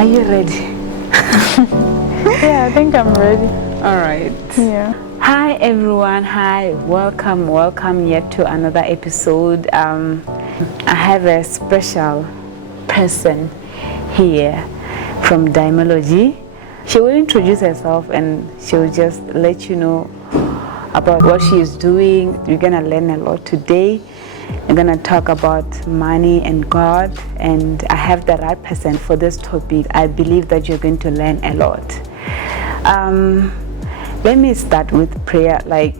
Are you ready? Yeah, I think I'm ready. All right. Yeah. Hi everyone. Hi. Welcome yet to another episode. I have a special person here from Dimology. She will introduce herself and she will just let you know about what she is doing. You're gonna learn a lot today. We're gonna talk about money and God, and I have the right person for this topic. I believe that you're going to learn a lot. Let me start with prayer, like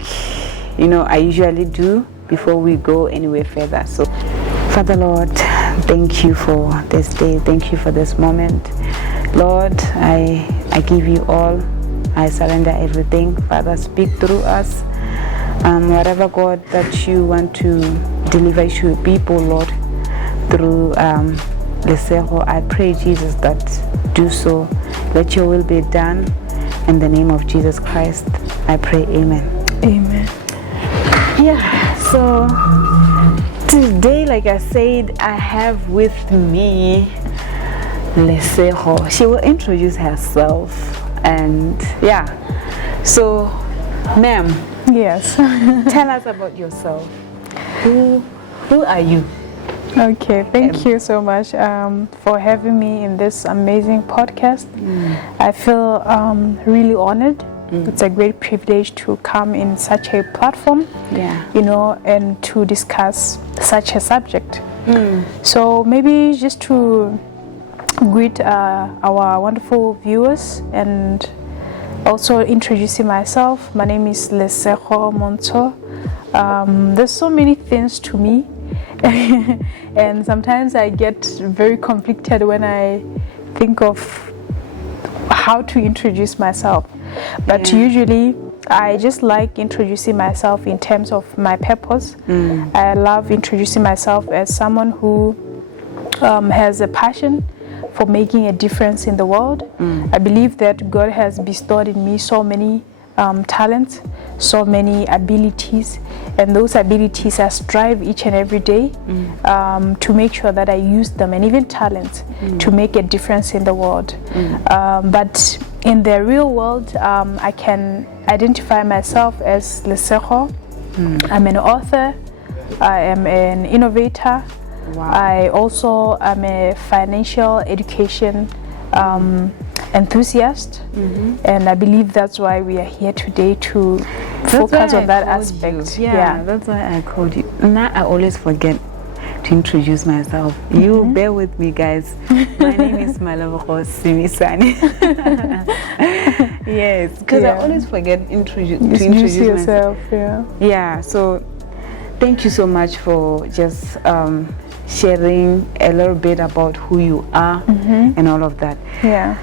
I usually do before we go anywhere further. So, Father Lord, thank you for this day. Thank you for this moment. Lord, I give you all. I surrender everything. Father, speak through us. Whatever, God, that you want to deliver to your people, Lord, through Lesego, I pray, Jesus, that do so. Let your will be done. In the name of Jesus Christ, I pray, amen. Amen. Yeah, so today, like I said, I have with me Lesego. She will introduce herself, and yeah, so ma'am, Yes. tell us about yourself. Who are you? Okay, thank you so much for having me in this amazing podcast. I feel really honored. It's a great privilege to come in such a platform, and to discuss such a subject. So maybe just to greet our wonderful viewers and also introducing myself. My name is Lesego Montsho. There's so many things to me. And sometimes I get very conflicted when I think of how to introduce myself. But usually I just like introducing myself in terms of my purpose. I love introducing myself as someone who has a passion for making a difference in the world. I believe that God has bestowed in me so many talents, so many abilities, and those abilities I strive each and every day to make sure that I use them, and even talents to make a difference in the world. But in the real world, I can identify myself as Lesego. I'm an author, I am an innovator. Wow. I also am a financial education enthusiast, and I believe that's why we are here today to focus on that aspect. Yeah, that's why I called you. Now I always forget to introduce myself. You bear with me, guys. My name is Malaboko Simisani. Yes, because I always forget to introduce yourself. myself. Yeah, so thank you so much for just sharing a little bit about who you are and all of that. Yeah.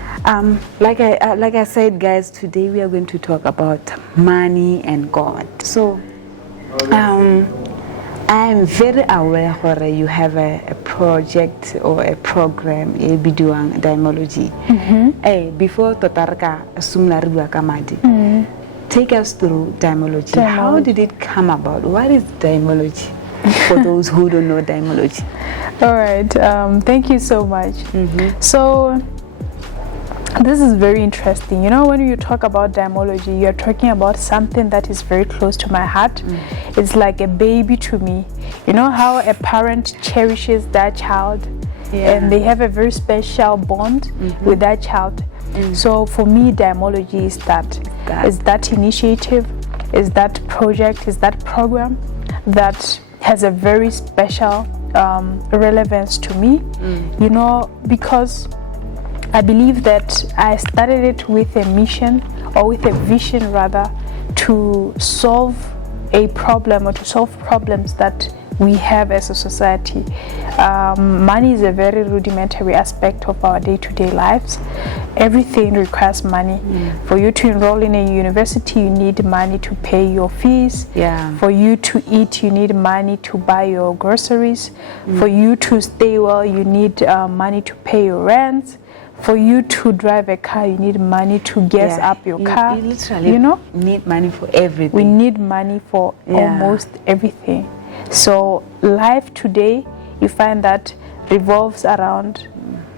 Like I said, guys, today we are going to talk about money and God. So I am very aware that you have a project or a program Ebiduang Dimology. Hey, before Totarka Sumlariwa Kamadi, take us through Dimology. How did it come about? What is Dimology? For those who don't know Dimology. All right. Thank you so much. So this is very interesting. When you talk about Dimology, you're talking about something that is very close to my heart. It's like a baby to me. You know how a parent cherishes their child, and they have a very special bond with that child. So for me, Dimology is that initiative, is that project, is that program that has a very special relevance to me, because I believe that I started it with a mission, or with a vision rather, to solve a problem or to solve problems that we have as a society. Money is a very rudimentary aspect of our day-to-day lives. Everything requires money. For you to enroll in a university, you need money to pay your fees. For you to eat, you need money to buy your groceries. For you to stay well, you need money to pay your rent. For you to drive a car, you need money to gas up your car. You literally need money for everything. We need money for almost everything. So life today, you find that revolves around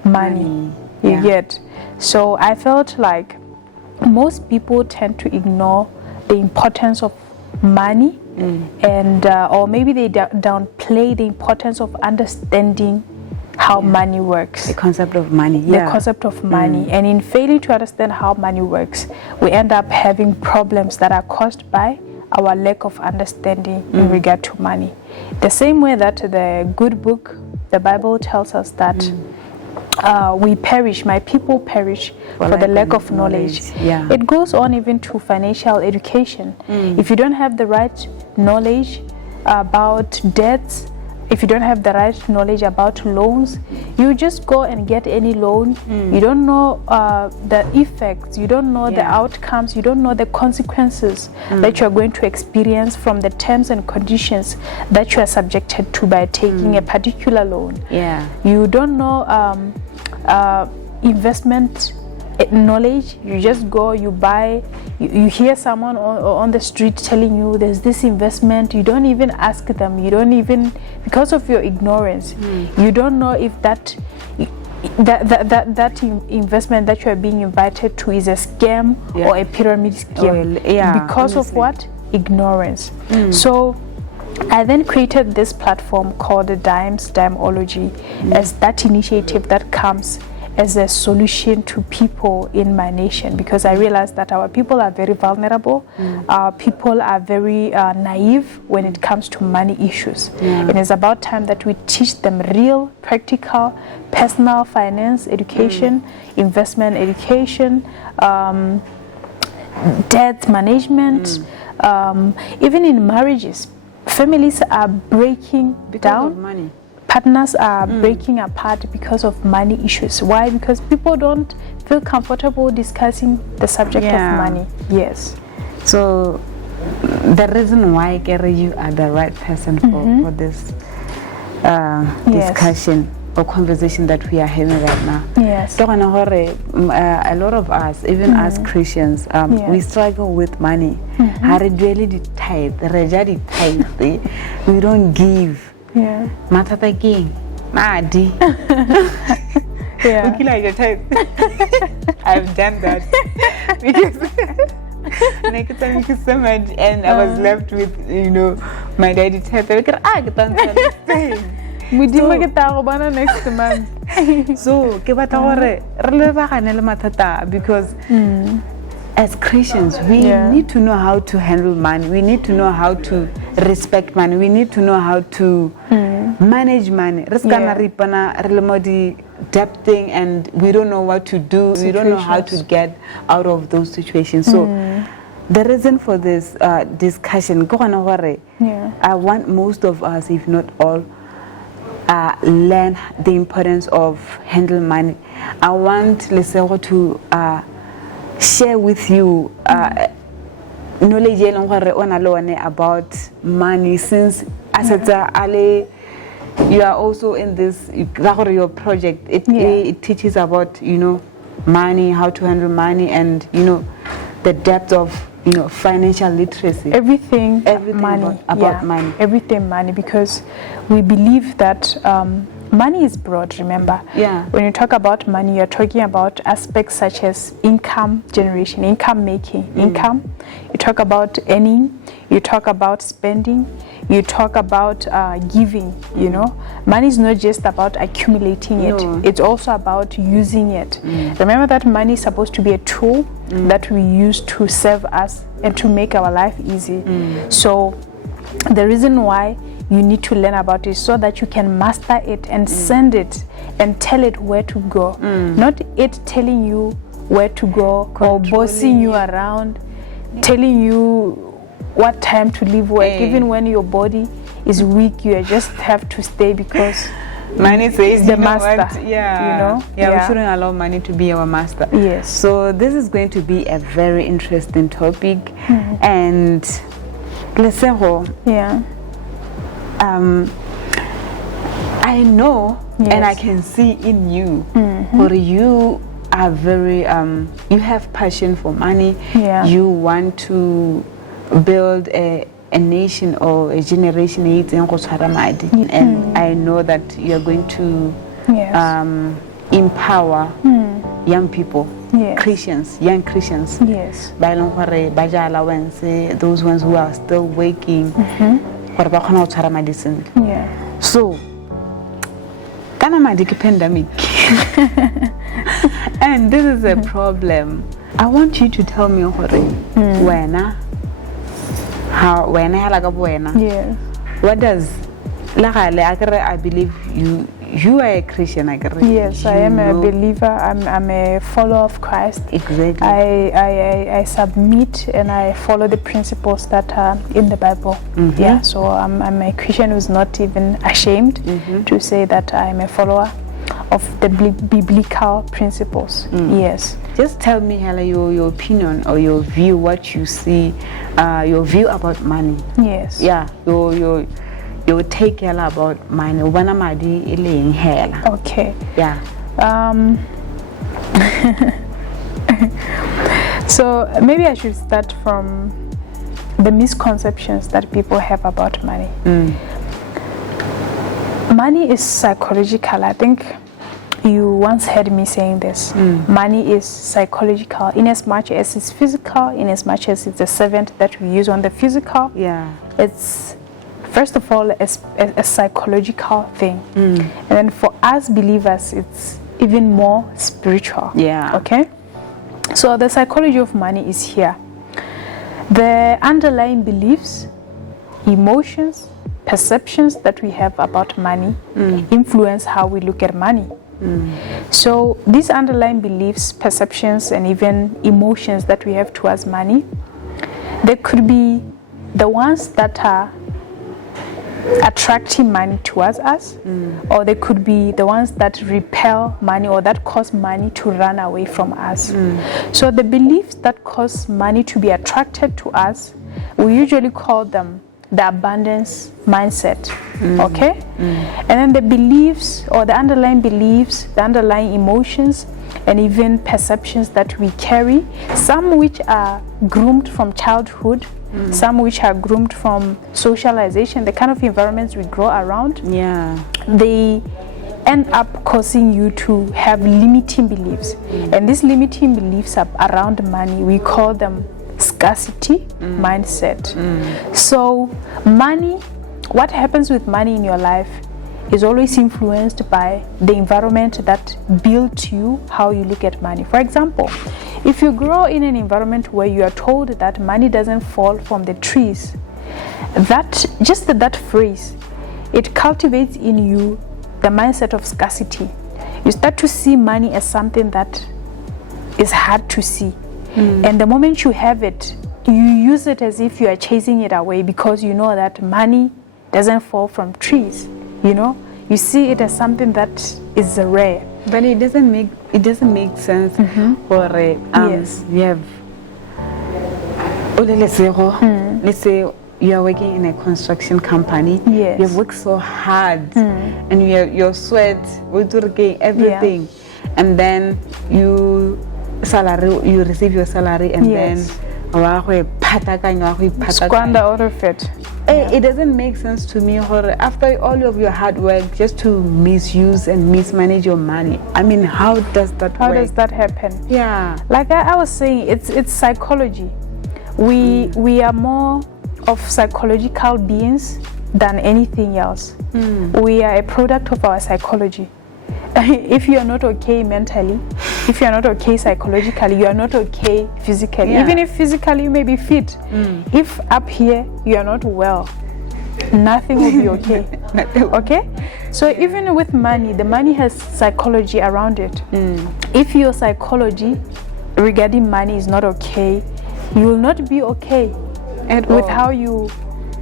money. You get. So I felt like most people tend to ignore the importance of money, and or maybe they downplay the importance of understanding how money works. The concept of money. The concept of money. And in failing to understand how money works, we end up having problems that are caused by our lack of understanding in regard to money. The same way that the good book, the Bible, tells us that we perish, my people perish for the lack of knowledge. It goes on even to financial education. If you don't have the right knowledge about debts, if you don't have the right knowledge about loans, you just go and get any loan. You don't know the effects, you don't know the outcomes, you don't know the consequences that you are going to experience from the terms and conditions that you are subjected to by taking a particular loan. You don't know investment knowledge. You just go, you buy, you hear someone on the street telling you there's this investment. You don't even ask them, you don't even, because of your ignorance, you don't know if that investment that you are being invited to is a scam or a pyramid scheme, because of what? Ignorance. So I then created this platform called the Dimology as that initiative that comes as a solution to people in my nation, because I realized that our people are very vulnerable. Our people are very naive when it comes to money issues. And it's about time that we teach them real, practical, personal finance education, investment education, debt management, even in marriages. Families are breaking down. Of money. Partners are breaking apart because of money issues. Why? Because people don't feel comfortable discussing the subject of money. Yes. So the reason why, Gary, you are the right person for this discussion or conversation that we are having right now. Yes. A lot of us, even as Christians, we struggle with money. We don't give. Matata king, Madi. I've done that because thank you so much, and I was left with my daddy type. Next month. So because as Christians, we need to know how to handle money. We need to know how to respect money. We need to know how to manage money. Debting, and we don't know what to do. We don't know how to get out of those situations. So the reason for this discussion, I want most of us, if not all, learn the importance of handling money. I want Lesego to share with you knowledge about money, since you are also in this your project. It teaches about money, how to handle money, and the depth of financial literacy. Everything money, about money. Everything money, because we believe that money is broad, remember? When you talk about money, you're talking about aspects such as income generation, income making, income. You talk about earning, you talk about spending, you talk about giving, Money is not just about accumulating it, it's also about using it. Remember that money is supposed to be a tool that we use to serve us and to make our life easy. So the reason why you need to learn about it so that you can master it and send it and tell it where to go. Not it telling you where to go or bossing you around, telling you what time to leave work. Even when your body is weak, you just have to stay because money says the master. We shouldn't allow money to be our master. Yes. So this is going to be a very interesting topic, and Lesego, I know and I can see in you, or you are very you have passion for money. You want to build a nation or a generation, and I know that you're going to empower young people, Yes. Christians, young Christians. Yes. Ba eleng gore ba ja allowance, those ones who are still working, gore ba kgona go tshwara madi sentle. Yeah. So, kana madi ke pandemic. And this is a problem. I want you to tell me wena, how wena la ka wena. Yes. What does I believe you are a Christian, Yes, I am a believer. I'm a follower of Christ. Exactly. I submit and I follow the principles that are in the Bible. Yeah, so I'm a Christian who's not even ashamed to say that I'm a follower of the biblical principles. Yes. Just tell me, Hela, your opinion or your view, what you see, your view about money. Yes. Yeah, your take, Hela, about money. Wana madi ile Hela. Okay. Yeah. So maybe I should start from the misconceptions that people have about money. Money is psychological. I think you once heard me saying this. Money is psychological in as much as it's physical, in as much as it's a servant that we use on the physical. Yeah. It's first of all a psychological thing. And then for us believers, it's even more spiritual. Yeah. Okay? So the psychology of money is here. The underlying beliefs, emotions, perceptions that we have about money influence how we look at money. So these underlying beliefs, perceptions, and even emotions that we have towards money, they could be the ones that are attracting money towards us, or they could be the ones that repel money or that cause money to run away from us. So the beliefs that cause money to be attracted to us, we usually call them the abundance mindset. Okay? And then the beliefs or the underlying beliefs, the underlying emotions, and even perceptions that we carry, some which are groomed from childhood, some which are groomed from socialization, the kind of environments we grow around. Yeah. They end up causing you to have limiting beliefs. And these limiting beliefs are around money. We call them scarcity mindset. So money, what happens with money in your life is always influenced by the environment that built you, how you look at money. For example, if you grow in an environment where you are told that money doesn't fall from the trees, that phrase, it cultivates in you the mindset of scarcity. You start to see money as something that is hard to see. And the moment you have it, you use it as if you are chasing it away, because you know that money doesn't fall from trees. You know, you see it as something that is rare. But it doesn't make sense for Yes. you have let's say you are working in a construction company. Yes. You have worked so hard and your sweat, everything, and then you receive your salary, and Yes. then Squander out of it. it doesn't make sense to me after all of your hard work just to misuse and mismanage your money. I mean, how does that How work? does that happen? Yeah. Like I was saying, it's psychology. We are more of psychological beings than anything else. We are a product of our psychology. If you are not okay mentally, if you are not okay psychologically, you are not okay physically. Yeah. Even if physically you may be fit, if up here you are not well, nothing will be okay. Okay? So even with money, the money has psychology around it. If your psychology regarding money is not okay, you will not be okay with how you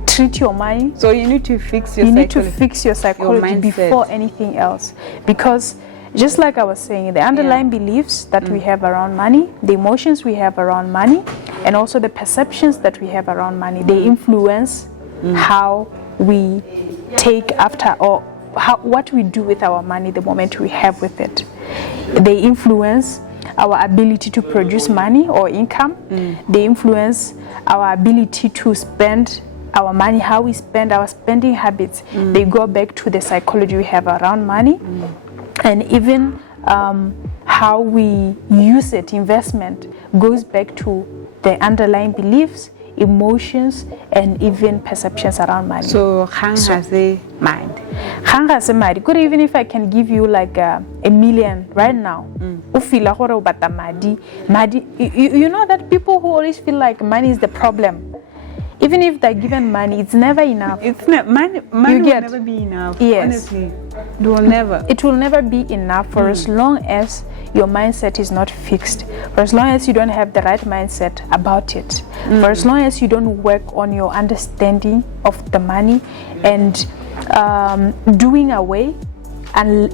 treat your mind. So you need to fix your You need to fix your psychology mindset. before anything else, because just like I was saying, the underlying beliefs that we have around money, the emotions we have around money, and also the perceptions that we have around money, they influence how we take after, or what we do with our money the moment we have with it. They influence our ability to produce money or income. They influence our ability to spend our money, how we spend our spending habits. They go back to the psychology we have around money, and even how we use it, investment, goes back to the underlying beliefs, emotions, and even perceptions around money. So has a mind. Good, even if I can give you like a million right now, you know that people who always feel like money is the problem. Even if they're given money, it's never enough. It's not money. Money will never be enough. Yes. Honestly, it will never. It will never be enough for as long as your mindset is not fixed. For as long as you don't have the right mindset about it. For as long as you don't work on your understanding of the money and doing away and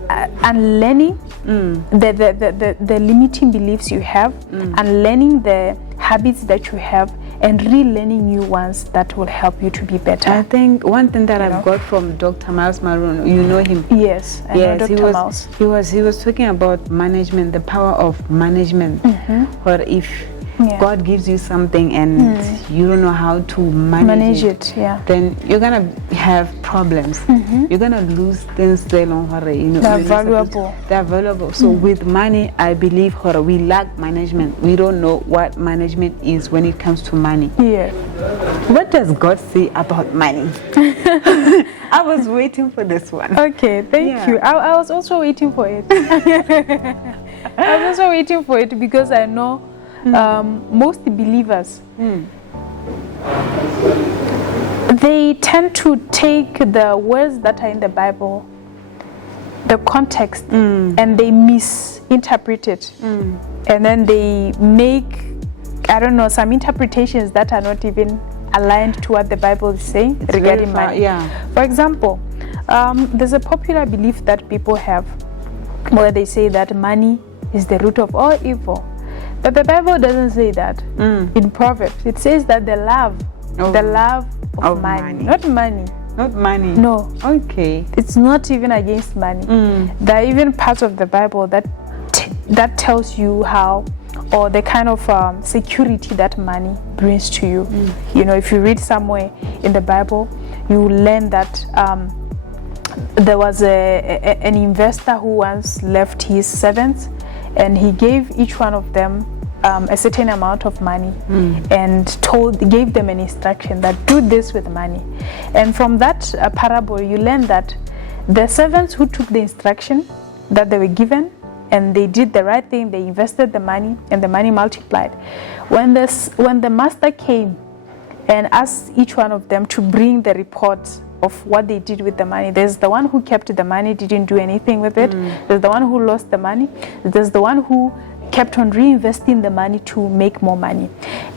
learning the limiting beliefs you have and learning the habits that you have and relearning new ones that will help you to be better. I think one thing that I've got from Dr. Miles Maroon, you know him. Yes, I know Dr. Miles. He was talking about management, the power of management. Or if God gives you something and you don't know how to manage it, then you're gonna have problems. You're gonna lose things there long. They're valuable. They're valuable. So with money, I believe we lack management. We don't know what management is when it comes to money. Yeah. What does God say about money? I was waiting for this one. Okay, thank you. I was also waiting for it. I was also waiting for it because I know most believers, they tend to take the words that are in the Bible, the context, and they misinterpret it. And then they make, I don't know, some interpretations that are not even aligned to what the Bible is saying regarding money. For example, there's a popular belief that people have where they say that money is the root of all evil. But the Bible doesn't say that. In Proverbs, it says that the love of money, not money. Not money. No. Okay. It's not even against money. There are even parts of the Bible that tells you how, or the kind of security that money brings to you. You know, if you read somewhere in the Bible, you will learn that there was an investor who once left his servants, and he gave each one of them a certain amount of money and gave them an instruction that do this with money. And from that parable, you learn that the servants who took the instruction that they were given and they did the right thing, they invested the money and the money multiplied. When the master came and asked each one of them to bring the report of what they did with the money, there's the one who kept the money, didn't do anything with it. There's the one who lost the money. There's the one who kept on reinvesting the money to make more money.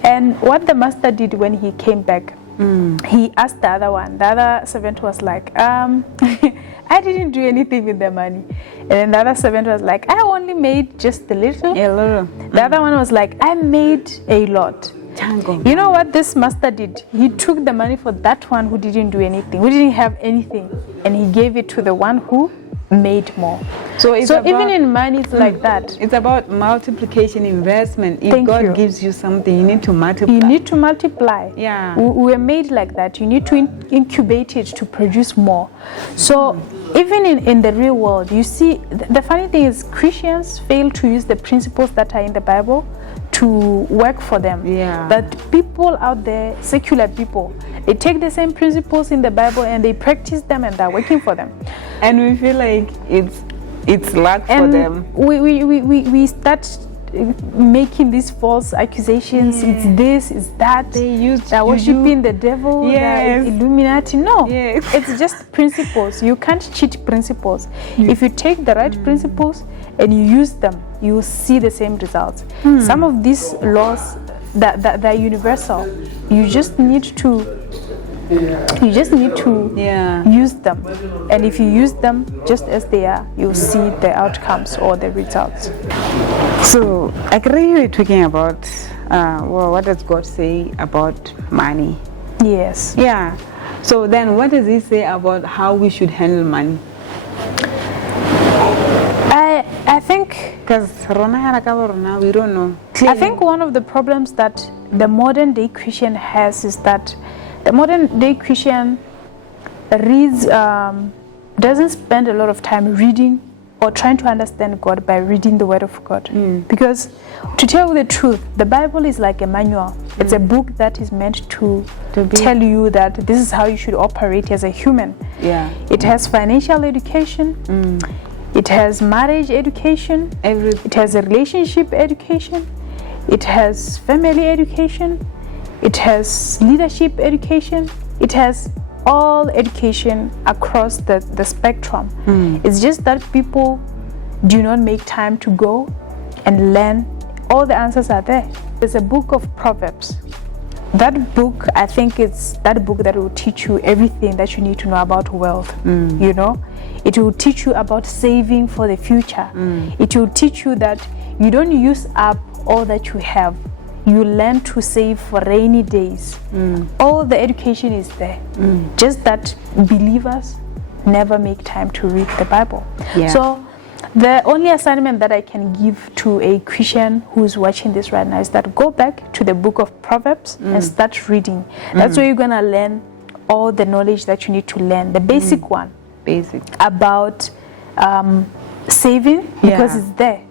And what the master did when he came back, he asked the other one. The other servant was like, I didn't do anything with the money. And then the other servant was like, I only made just a little. The other one was like, I made a lot. You know what this master did? He took the money for that one who didn't do anything, who didn't have anything, and he gave it to the one who made more. So even in money, it's like that. It's about multiplication, investment. If God gives you something, you need to multiply. You need to multiply. Yeah. We are made like that. You need to incubate it to produce more. So even in the real world, you see, the funny thing is Christians fail to use the principles that are in the Bible to work for them. But people out there, secular people, they take the same principles in the Bible and they practice them and they're working for them. And we feel like it's luck for them. We start making these false accusations. It's this, it's that. They're worshiping the devil, the Illuminati. No, it's just principles. You can't cheat principles. If you take the right principles and you use them, you will see the same results. Some of these laws that are universal. You just need to use them, and if you use them just as they are, you'll see the outcomes or the results. So I agree you were talking about what does God say about money? Yes. Yeah. So then what does he say about how we should handle money? I think, because we don't know. I think one of the problems that the modern day Christian has is that the modern day Christian doesn't spend a lot of time reading or trying to understand God by reading the Word of God. Because to tell you the truth, the Bible is like a manual. It's a book that is meant to tell you that this is how you should operate as a human. Yeah. It has financial education. It has marriage education. It has a relationship education. It has family education. It has leadership education. It has all education across the spectrum. It's just that people do not make time to go and learn. All the answers are there. There's a book of Proverbs. That book, I think it's that book that will teach you everything that you need to know about wealth. You know, it will teach you about saving for the future. It will teach you that you don't use up all that you have. You learn to save for rainy days. All the education is there. Just that believers never make time to read the Bible. So the only assignment that I can give to a Christian who's watching this right now is that go back to the book of Proverbs and start reading. That's where you're going to learn all the knowledge that you need to learn. The basic one. About saving, because it's there.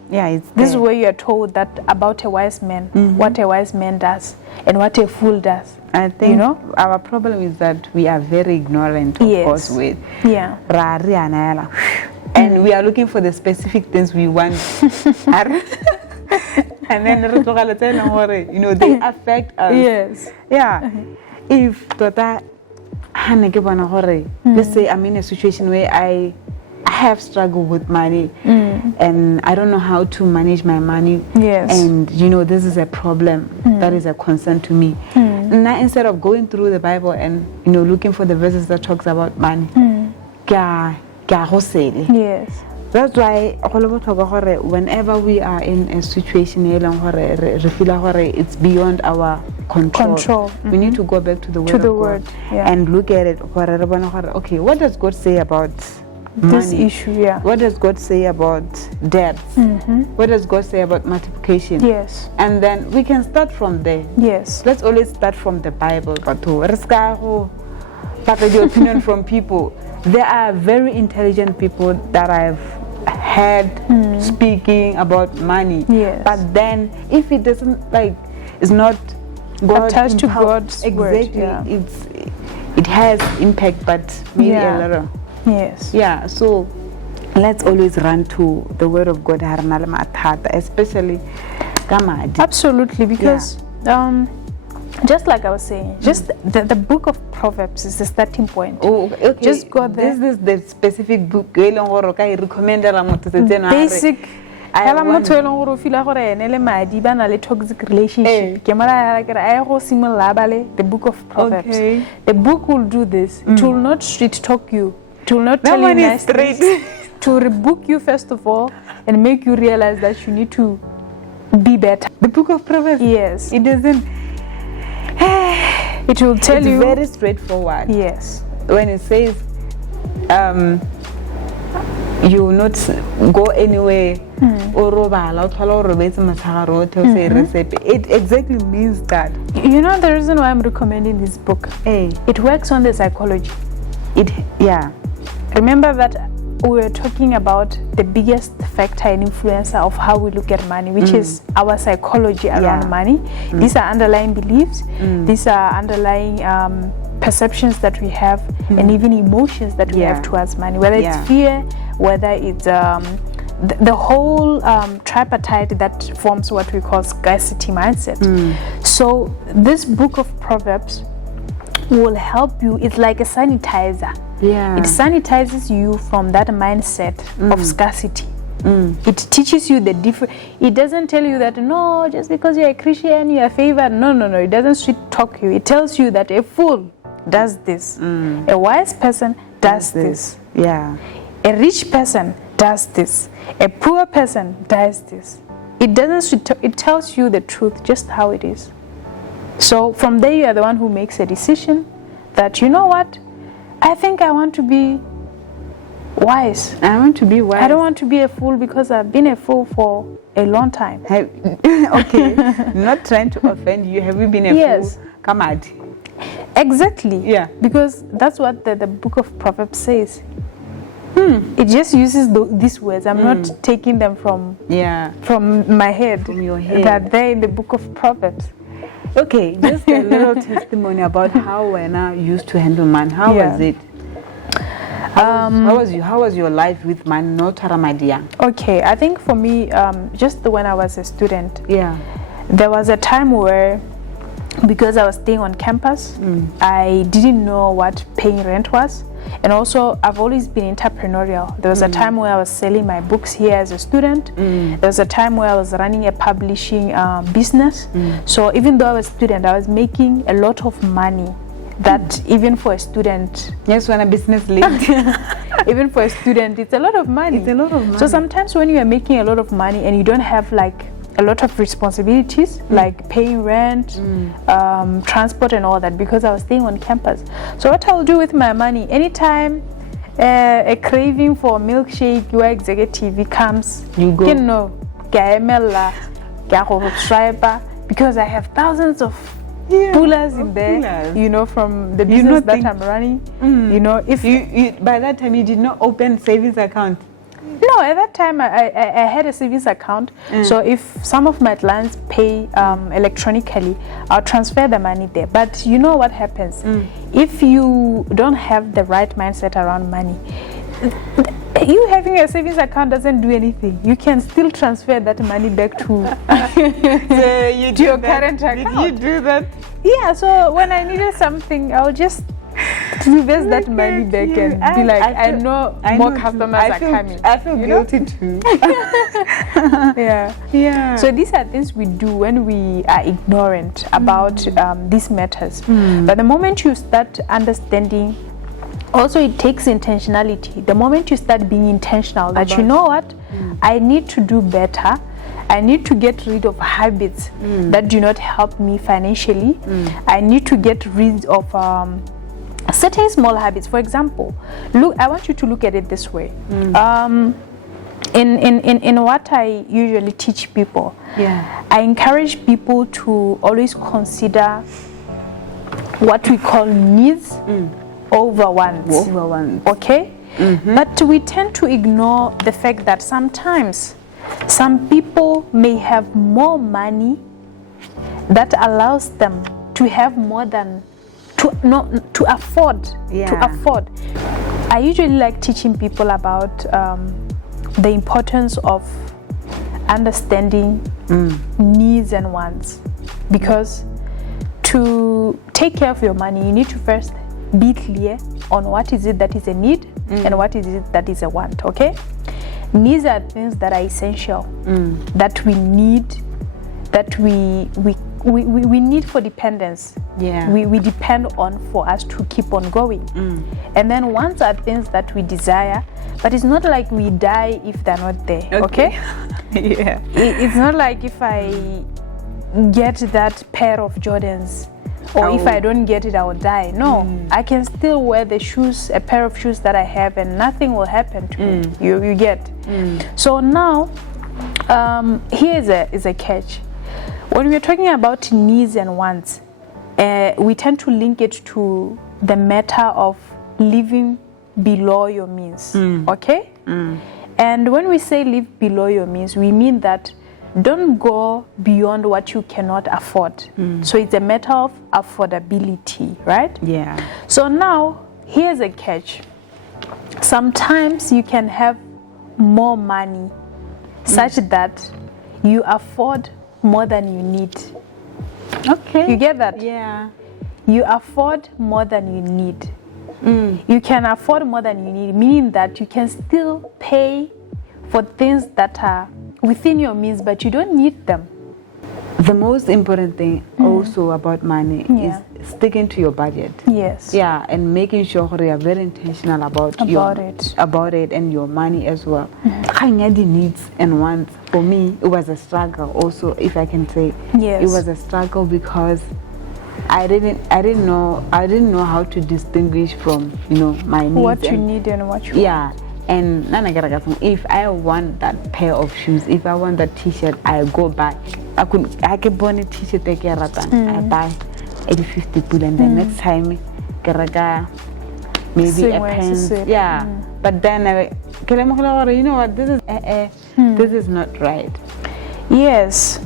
This is where you are told that about a wise man, what a wise man does and what a fool does. I think our problem is that we are very ignorant, of course, with and we are looking for the specific things we want. And then they affect us. If let's say I'm in a situation where I have struggled with money and I don't know how to manage my money, and this is a problem that is a concern to me. Now instead of going through the Bible and looking for the verses that talks about money, that's why whenever we are in a situation it's beyond our control. We need to go back to the Word of God and look at it. Okay, what does God say about this money? Issue? What does God say about debt? What does God say about multiplication? And then we can start from there. Let's always start from the Bible. But the opinion from people. There are very intelligent people that I've heard speaking about money. But then if it doesn't it's not God attached to God's word. It has impact, but maybe a little. So let's always run to the Word of God, especially Gamadi. Absolutely, because just like I was saying, just the book of Proverbs is the starting point. Just go there. This is the specific book. Basic. Toxic relationship. The book of Proverbs. The book will do this. It will not street talk you. It will not tell you nice things. To rebuke you first of all and make you realize that you need to be better. The book of Proverbs. It doesn't. It will tell you. It's very straightforward. When it says you will not go anywhere it exactly means that. The reason why I'm recommending this book, it works on the psychology. Remember that we were talking about the biggest factor and influencer of how we look at money, which is our psychology around money. These are underlying beliefs. These are underlying perceptions that we have, and even emotions that we have towards money, whether it's fear, whether it's the whole tripartite that forms what we call scarcity mindset. So this book of Proverbs will help you. It's like a sanitizer. It sanitizes you from that mindset of scarcity. It teaches you the different. It doesn't tell you that no, just because you're a Christian you are favored. No. It doesn't sweet talk you. It tells you that a fool does this, a wise person does this. A rich person does this, a poor person does this. It doesn't. It tells you the truth, just how it is. So from there, you are the one who makes a decision that, you know what, I think I want to be wise. I want to be wise. I don't want to be a fool because I've been a fool for a long time. Okay, not trying to offend you. Have you been a fool? Come on. Exactly. Because that's what the book of Proverbs says. It just uses these words. I'm not taking them from my head. From your head. That they're in the book of Proverbs. Okay, just a little testimony about how Wena used to handle money. How was it? How was your life with money? No taramadia. Okay, I think for me, just when I was a student, there was a time where, because I was staying on campus, I didn't know what paying rent was. And also, I've always been entrepreneurial. There was a time where I was selling my books here as a student. There was a time where I was running a publishing business. So even though I was a student, I was making a lot of money that even for a student... Yes, when a business lead. Even for a student, it's a lot of money. It's a lot of money. So sometimes when you are making a lot of money and you don't have like a lot of responsibilities, like paying rent, transport and all that, because I was staying on campus. So what I'll do with my money, anytime a craving for milkshake, your executive comes, you go. You know, because I have thousands of pullers in there, you know, from the business that I'm running. You know, if you by that time you did not open savings account. No, at that time I had a savings account. So if some of my clients pay electronically, I'll transfer the money there. But you know what happens? If you don't have the right mindset around money, you having a savings account doesn't do anything. You can still transfer that money back to your current account. Did you do that? Yeah, so when I needed something, I'll just invest that money back and be like, I know more customers are coming. I feel guilty too. Yeah. So these are things we do when we are ignorant about these matters. But the moment you start understanding, also it takes intentionality. The moment you start being intentional that you know what, I need to do better. I need to get rid of habits that do not help me financially. I need to get rid of certain small habits. For example, look, I want you to look at it this way. In what I usually teach people, I encourage people to always consider what we call needs over wants. Okay? But we tend to ignore the fact that sometimes some people may have more money that allows them to have more than to afford. I usually like teaching people about the importance of understanding needs and wants, because to take care of your money, you need to first be clear on what is it that is a need and what is it that is a want. Okay, needs are things that are essential, that we need, that we need for dependence. We depend on for us to keep on going. And then wants are things that we desire, but it's not like we die if they're not there. Okay? It's not like if I get that pair of Jordans, or if I don't get it, I will die. No, I can still wear the shoes, a pair of shoes that I have, and nothing will happen to me. You get. So now, here is a catch. When we're talking about needs and wants, we tend to link it to the matter of living below your means. Okay? And when we say live below your means, we mean that don't go beyond what you cannot afford. So it's a matter of affordability, right? So now, here's a catch. Sometimes you can have more money such that you afford more than you need. Okay. You get that? You afford more than you need. You can afford more than you need, meaning that you can still pay for things that are within your means, but you don't need them. The most important thing also about money is sticking to your budget. And making sure you are very intentional about it and your money as well. The needs and wants, for me, it was a struggle also, if I can say. It was a struggle because I didn't know how to distinguish from, my needs. What you need and what you want. And if I want that pair of shoes, if I want that t-shirt, I go buy. I can buy a t-shirt I buy 50 pula, and the next time maybe Same a way pen. as you said. Yeah. But then you know what, this is not right. Yes.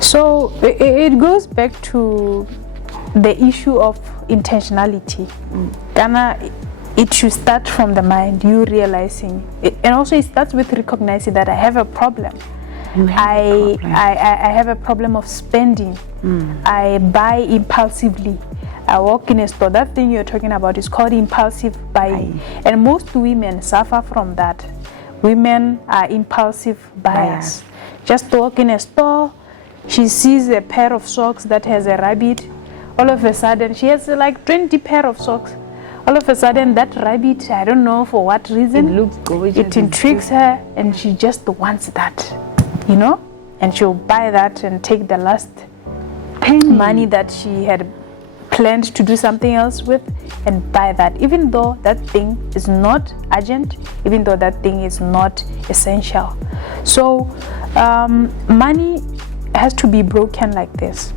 So it goes back to the issue of intentionality. Ghana, it should start from the mind, you realizing it, and also it starts with recognizing that I have a problem. I have a problem of spending. I buy impulsively. I walk in a store. That thing you're talking about is called impulsive buying. And most women suffer from that. Women are impulsive buyers. Just walk in a store, she sees a pair of socks that has a rabbit. All of a sudden, she has like 20 pair of socks. All of a sudden, that rabbit, I don't know for what reason, It looks gorgeous. it intrigues her, and she just wants that, you know? And she'll buy that and take the last money that she had planned to do something else with and buy that, even though that thing is not urgent, even though that thing is not essential. So money has to be broken like this.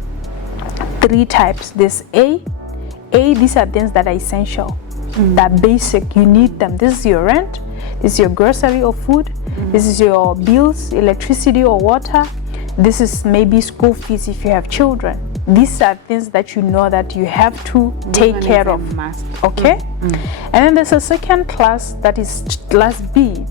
3 types. There's A, these are things that are essential, that are basic, you need them. This is your rent, this is your grocery or food, this is your bills, electricity or water, this is maybe school fees if you have children. These are things that you know that you have to take care of. Okay? And then there's a second class, that is class B.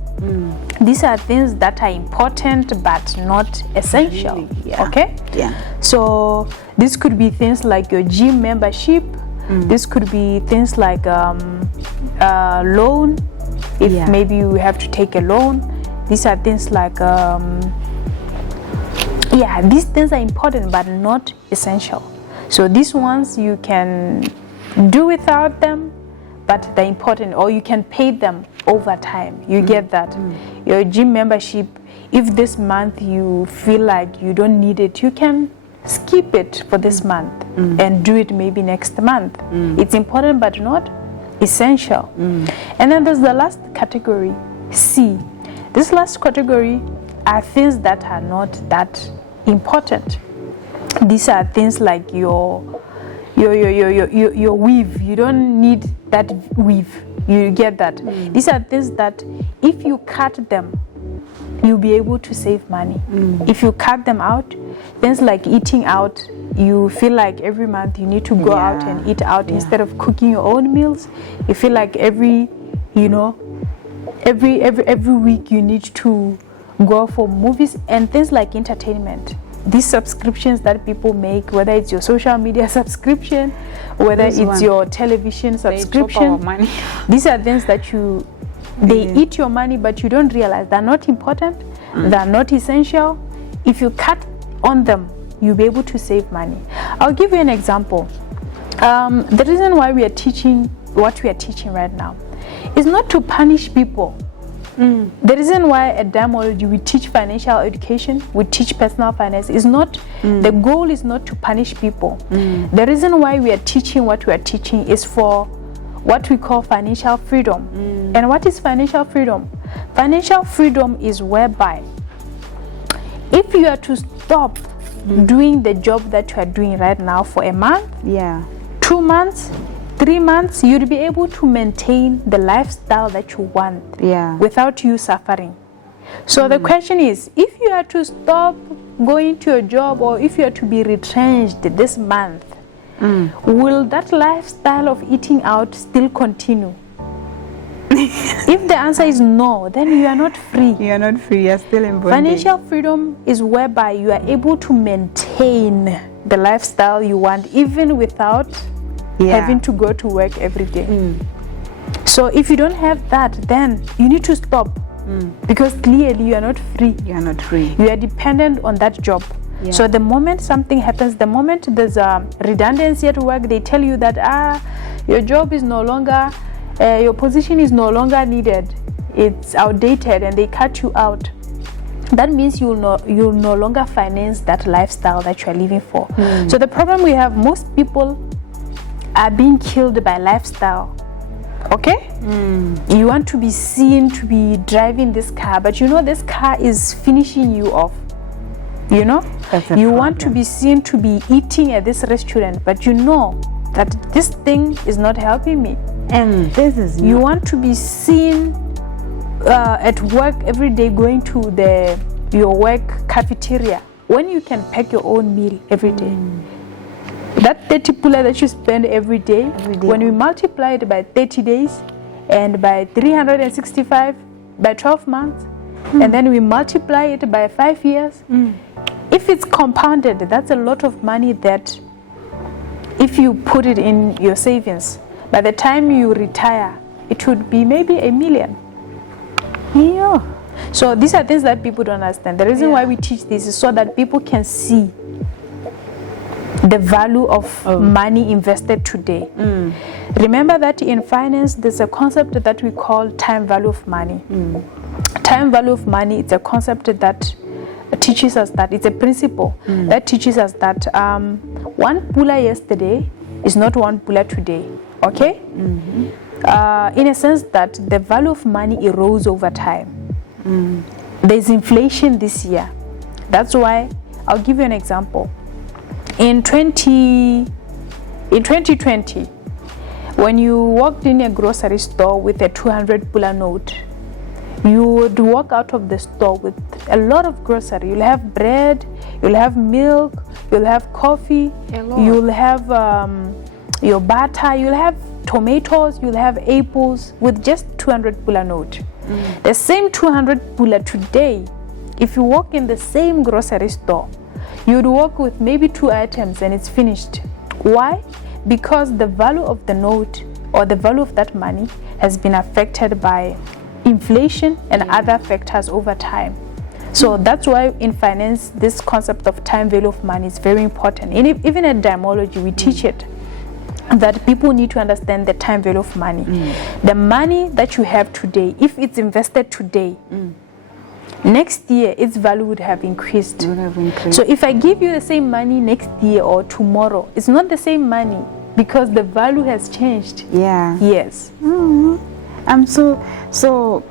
These are things that are important but not essential. Really? Yeah. Okay? Yeah. So this could be things like your gym membership. This could be things like loan, if maybe you have to take a loan. These are things like these things are important but not essential. So these ones you can do without them, but they're important, or you can pay them over time. You get that. Your gym membership, if this month you feel like you don't need it, you can skip it for this month and do it maybe next month. It's important but not essential. And then there's the last category, C. This last category are things that are not that important. These are things like your weave. You don't need that weave. You get that. These are things that if you cut them, you'll be able to save money. If you cut them out, things like eating out, you feel like every month you need to go out and eat out instead of cooking your own meals. You feel like every week you need to go for movies and things like entertainment. These subscriptions that people make, whether it's your social media subscription, whether it's your television subscription, money. These are things that they eat your money, but you don't realize they're not important, they're not essential. If you cut on them, you'll be able to save money. I'll give you an example. The reason why we are teaching what we are teaching right now is not to punish people. The reason why at Diamology we teach financial education, we teach personal finance, is not, the goal is not to punish people. The reason why we are teaching what we are teaching is for what we call financial freedom. And what is financial freedom? Financial freedom is whereby if you are to stop doing the job that you are doing right now for a month, 2 months, 3 months, you'll be able to maintain the lifestyle that you want without you suffering. So the question is, if you are to stop going to your job, or if you are to be retrenched this month, will that lifestyle of eating out still continue? If the answer is no, then you are not free. You are not free, you are still in bondage. Financial freedom is whereby you are able to maintain the lifestyle you want even without having to go to work every day. So if you don't have that, then you need to stop, because clearly you are not free. You are not free. You are dependent on that job. So the moment something happens, the moment there's a redundancy at work, they tell you that your job is no longer, your position is no longer needed, it's outdated, and they cut you out. That means you'll no longer finance that lifestyle that you are living for. So the problem we have, most people are being killed by lifestyle. Okay? You want to be seen to be driving this car, but you know this car is finishing you off. You know, you want to be seen to be eating at this restaurant, but you know that this thing is not helping me. And this is You want to be seen at work every day, going to your work cafeteria, when you can pack your own meal every day. That 30 pula that you spend every day, when we multiply it by 30 days and by 365 by 12 months, and then we multiply it by 5 years, if it's compounded, that's a lot of money that if you put it in your savings, by the time you retire, it would be maybe $1 million. Yeah. So these are things that people don't understand. The reason why we teach this is so that people can see the value of money invested today. Remember that in finance, there's a concept that we call time value of money. Time value of money, it's a concept that teaches us that, it's a principle that teaches us that 1 pula yesterday is not 1 pula today. Okay? In a sense that the value of money erodes over time. There's inflation this year. That's why, I'll give you an example. In 2020, when you walked in a grocery store with a 200 pula note, you would walk out of the store with a lot of grocery. You'll have bread, you'll have milk, you'll have coffee, you'll have your butter, you'll have tomatoes, you'll have apples with just 200 pula note. The same 200 pula today, if you walk in the same grocery store, you'd walk with maybe 2 items and it's finished. Why? Because the value of the note or the value of that money has been affected by inflation and other factors over time. So that's why in finance, this concept of time value of money is very important. And even at Dymology, we teach it, that people need to understand the time value of money. The money that you have today, if it's invested today, next year its value would have increased. So if I give you the same money next year or tomorrow, it's not the same money because the value has changed. Yeah. Yes. So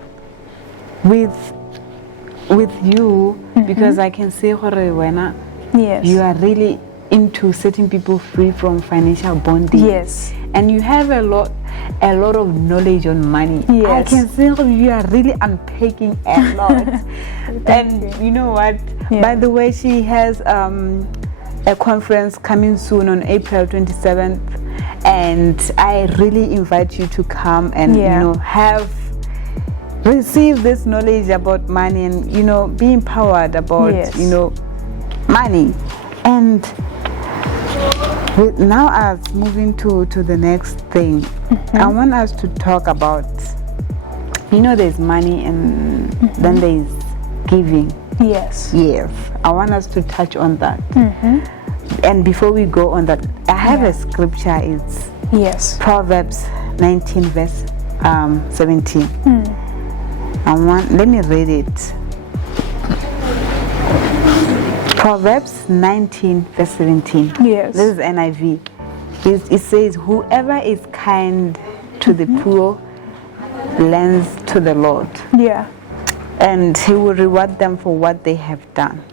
with you, because I can say Yes. you are really into setting people free from financial bondage. Yes. And you have a lot of knowledge on money. Yes. I can see you are really unpacking a lot. And you know what? Yeah. By the way, she has a conference coming soon on April 27th. And I really invite you to come and receive this knowledge about money and be empowered about money. And now as moving to the next thing, I want us to talk about, there's money and then there's giving. Yes. Yes. I want us to touch on that. And before we go on that, I have a scripture. It's Proverbs 19 verse 17. Let me read it. Proverbs 19 verse 17. Yes. This is NIV. It says, whoever is kind to the poor lends to the Lord. Yeah. And he will reward them for what they have done.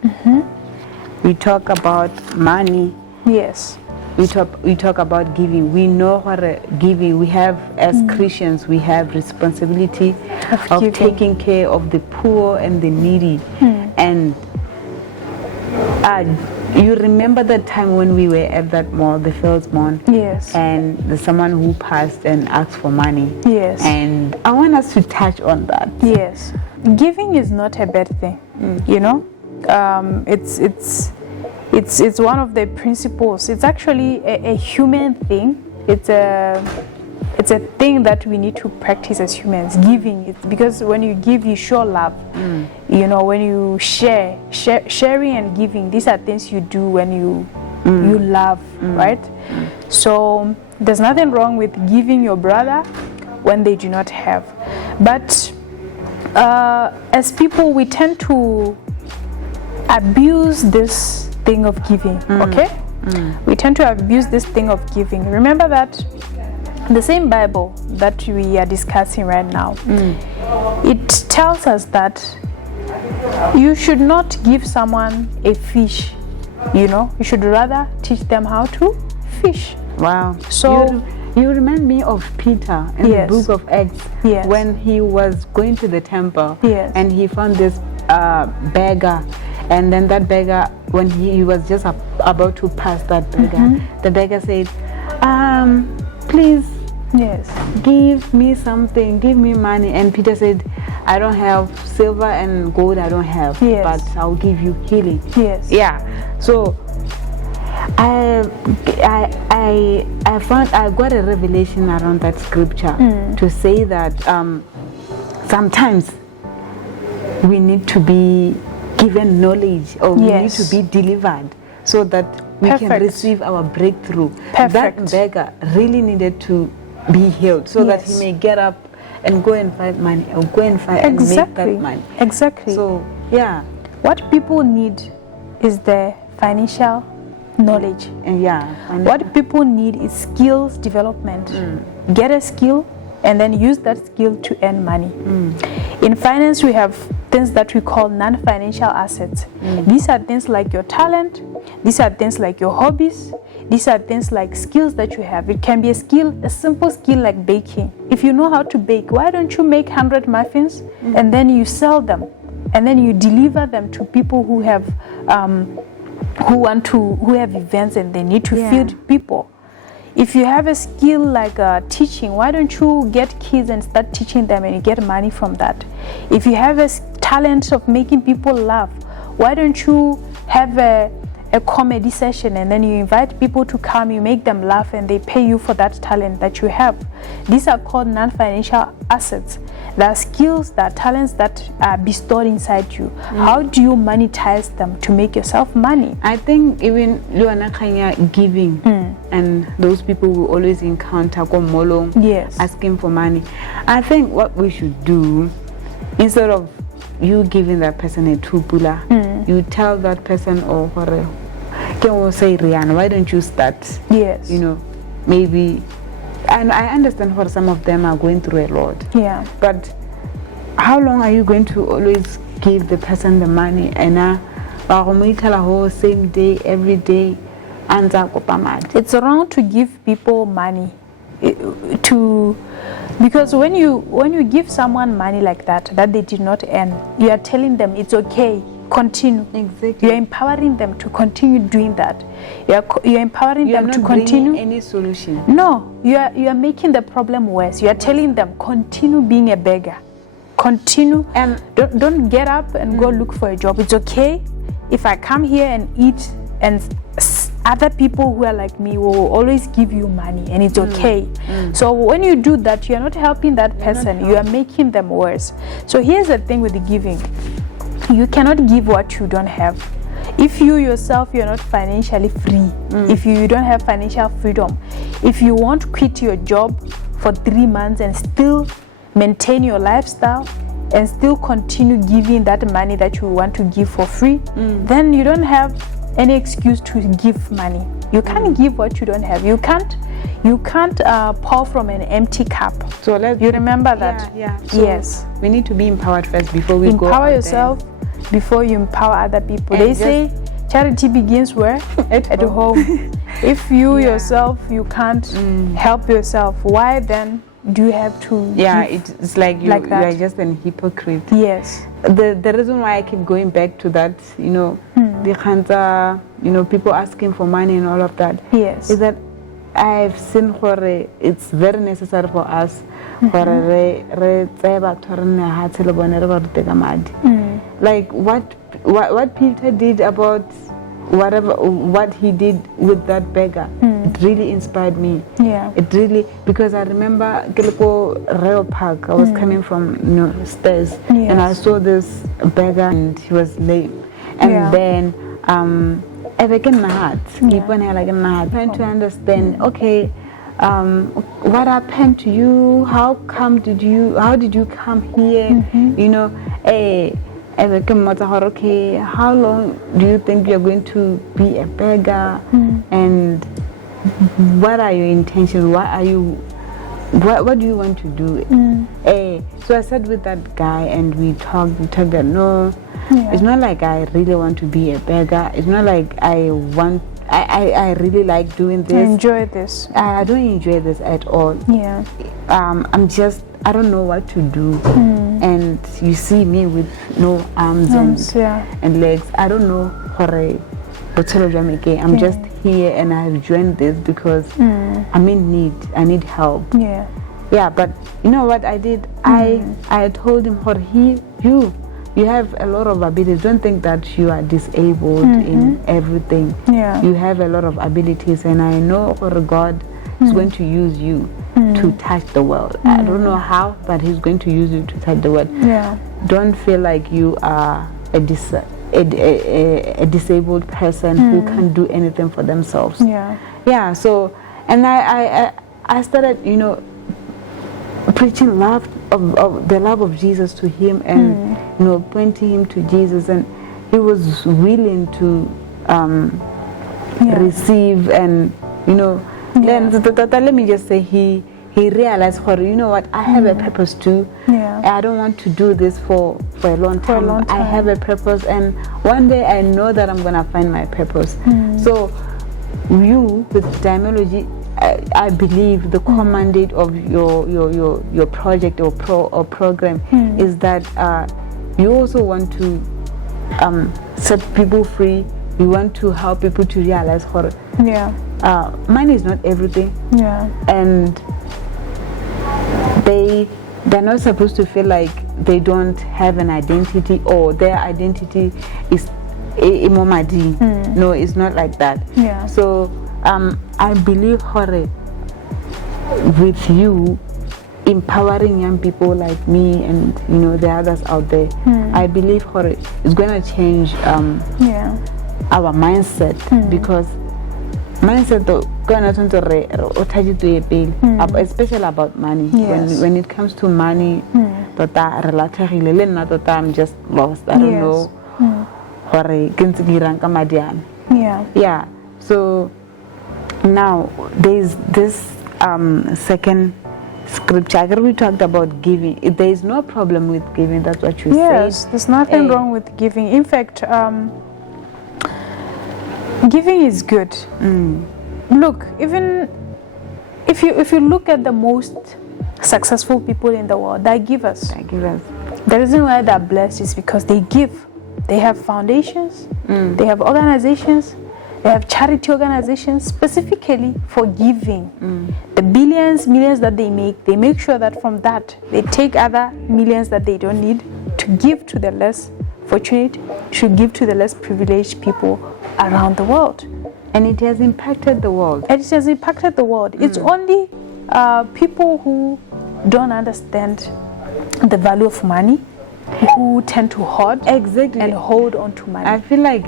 We talk about money. Yes. We talk about giving. We know what giving. We have, as Christians, we have responsibility of taking care of the poor and the needy. And you remember the time when we were at that mall, the Fields Mall? Yes. And there's someone who passed and asked for money. Yes. And I want us to touch on that. Yes. Giving is not a bad thing. It's one of the principles. It's actually a human thing. It's a thing that we need to practice as humans. Giving, it's because when you give, you show love. When you sharing and giving, these are things you do when you love, right? So there's nothing wrong with giving your brother when they do not have. But as people, we tend to abuse this thing of giving. We tend to abuse this thing of giving. Remember that the same Bible that we are discussing right now, it tells us that you should not give someone a fish. You should rather teach them how to fish. Wow. So You remind me of Peter in Yes. the book of Acts, Yes. when he was going to the temple, Yes. and he found this beggar, and then that beggar, when he was just about to pass that beggar, the beggar said, please Yes. give me something, give me money. And Peter said, I don't have silver and gold, I don't have, Yes. but I'll give you healing. Yes. Yeah. So I got a revelation around that scripture to say that sometimes we need to be given knowledge, or we need Yes. to be delivered so that we can Perfect. receive our breakthrough. Perfect. That beggar really needed to be healed so that he Yes. may get up and go and find money, or go and find and make Exactly. that money. Exactly. So yeah, What people need is the financial knowledge. and yeah, and What people need is skills development. Get a skill and then use that skill to earn money. In finance, we have things that we call non-financial assets. These are things like your talent. These are things like your hobbies. These are things like skills that you have. It can be a skill, a simple skill like baking. If you know how to bake, why don't you make 100 muffins and then you sell them, and then you deliver them to people who have who have events and they need to Yeah. feed people. If you have a skill like teaching, why don't you get kids and start teaching them and you get money from that? If you have a talent of making people laugh, why don't you have a comedy session and then you invite people to come, you make them laugh and they pay you for that talent that you have? These are called non-financial assets. There are skills, there are talents that are bestowed inside you. How do you monetize them to make yourself money? I think even Luana Kanya giving, and those people will always encounter Komolong Yes. asking for money. I think what we should do, instead of you giving that person a tupula, you tell that person, or can we say, Rihanna, why don't you start? Yes. You know, maybe, and I understand for some of them are going through a lot. Yeah. But how long are you going to always give the person the money? And same day, every day, and It's wrong to give people money because when you give someone money like that they did not earn, you are telling them it's okay, continue. Exactly. You are empowering them to continue doing that. You are empowering You are them not to bringing continue. any solution. No, you are making the problem worse. You are telling them continue being a beggar, continue, And don't get up and go look for a job. It's okay if I come here and eat, and other people who are like me will always give you money, and it's okay. So when you do that, you are not helping that person, you are making them worse. So here's the thing with the giving: you cannot give what you don't have. If you yourself, you're not financially free, if you don't have financial freedom, if you want to quit your job for 3 months and still maintain your lifestyle and still continue giving that money that you want to give for free, then you don't have any excuse to give money. You can't give what you don't have. You can't pour from an empty cup. so You remember that? Yeah. So Yes. we need to be empowered first before we go out Empower there. yourself before you empower other people. And They say charity begins where? At home. If you yourself, you can't help yourself, why then do you have to Yeah, give? it's like you like that. are just an hypocrite. Yes. The reason why I keep going back to that, the khanta, people asking for money and all of that, Yes. is that I've seen it's very necessary for us like what Peter did about what he did with that beggar. It really inspired me. Yeah. It really, because I remember Kiliko Rail Park, I was coming from stairs, and I saw this beggar and he was lame, and then I became mad. Keep on trying to understand. Okay, what happened to you? How did you come here? Okay, how long do you think you're going to be a beggar? And what are your intentions? What do you want to do? So I sat with that guy and we talked that it's not like I really want to be a beggar. It's not like I I really like doing this. I enjoy this. I don't enjoy this at all. Yeah. I don't know what to do. And you see me with no arms and legs. I don't know I'm just here, and I have joined this because I'm in need. I need help. Yeah. Yeah, but you know what I did? I told him, you have a lot of abilities. Don't think that you are disabled in everything. Yeah. You have a lot of abilities, and I know God is going to use you to touch the world. I don't know how, but He's going to use you to touch the world. Yeah. Don't feel like you are a disabled person who can't do anything for themselves. Yeah. Yeah. So, and I started, preaching love of the love of Jesus to him, and pointing him to Jesus, and he was willing to receive, and then let me just say he realized, you know what, I have a purpose too. I don't want to do this for a long time. I have a purpose, and one day I know that I'm gonna find my purpose. So you with Dimology, I believe the core mandate of your project or program is that you also want to set people free. You want to help people to realize money is not everything. And they're not supposed to feel like they don't have an identity, or their identity is imomadi. No, it's not like that. So I believe with you empowering young people like me and the others out there, I believe it's going to change our mindset, because mindset especially about money. When it comes to money, I'm just lost. I don't know. Yeah. So now there's this second scripture. We talked about giving. There is no problem with giving. That's what you say. Yes, there's nothing wrong with giving. In fact, giving is good. Look, even if you look at the most successful people in the world, they're givers. The reason why they're blessed is because they give. They have foundations, they have organizations, they have charity organizations specifically for giving. The billions, millions that they make sure that from that they take other millions that they don't need to give to the less fortunate, to give to the less privileged people around the world. And it has impacted the world. It's only people who don't understand the value of money who tend to hoard and hold on to money. I feel like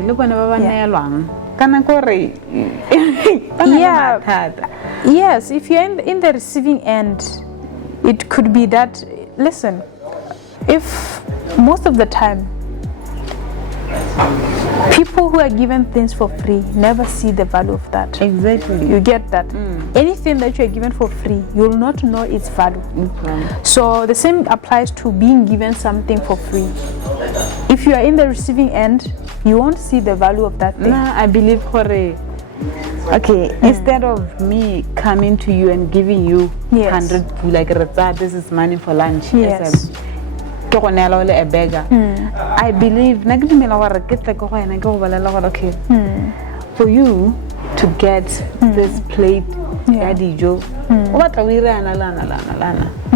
Yes, if you're in the receiving end, it could be that, listen, if most of the time people who are given things for free never see the value of that. You get that? Anything that you are given for free, you will not know its value. So the same applies to being given something for free. If you are in the receiving end, you won't see the value of that thing. I believe instead of me coming to you and giving you 100, like this is money for lunch. A beggar. I believe for you to get this plate,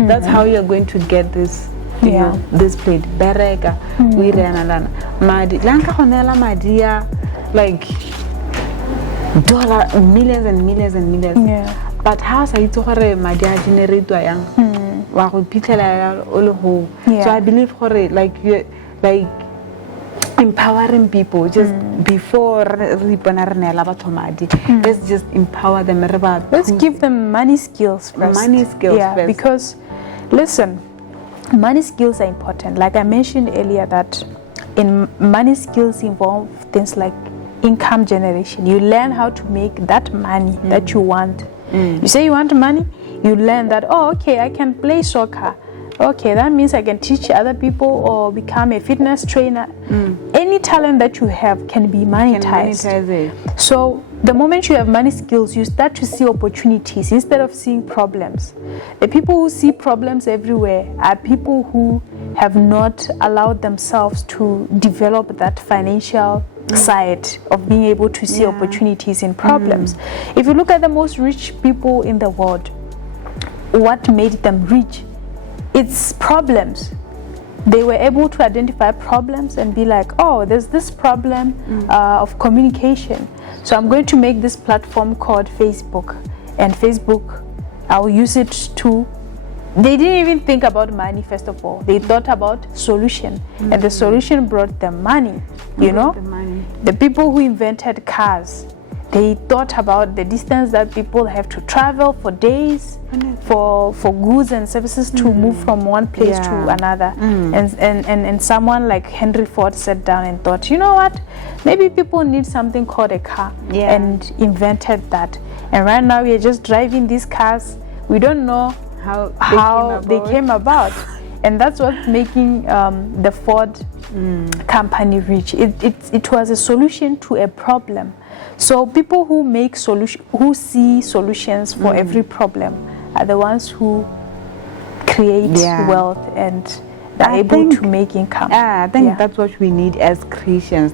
that's how you're going to get this. This plate, bereka, like millions and millions and millions. But how say to madia generate yang? So I believe like empowering people just before let's just empower them. Let's give them money skills first. Because listen, money skills are important. Like I mentioned earlier, that in money skills involve things like income generation. You learn how to make that money that you want. You say you want money, you learn that, I can play soccer. Okay, that means I can teach other people or become a fitness trainer. Any talent that you have can be monetized. So the moment you have money skills, you start to see opportunities instead of seeing problems. The people who see problems everywhere are people who have not allowed themselves to develop that financial side of being able to see opportunities in problems. If you look at the most rich people in the world, what made them rich? It's problems. They were able to identify problems and be like, oh, there's this problem of communication. So I'm going to make this platform called Facebook. And Facebook, I'll use it to... They didn't even think about money, first of all. They thought about solution. And the solution brought them money, you know? The people who invented cars, they thought about the distance that people have to travel for days for goods and services to move from one place to another. And someone like Henry Ford sat down and thought, you know what, maybe people need something called a car, and invented that. And right now we are just driving these cars. We don't know how they came about. And that's what's making the Ford company rich. It was a solution to a problem. So people who make who see solutions for every problem are the ones who create wealth and are able to make income. I think that's what we need as Christians.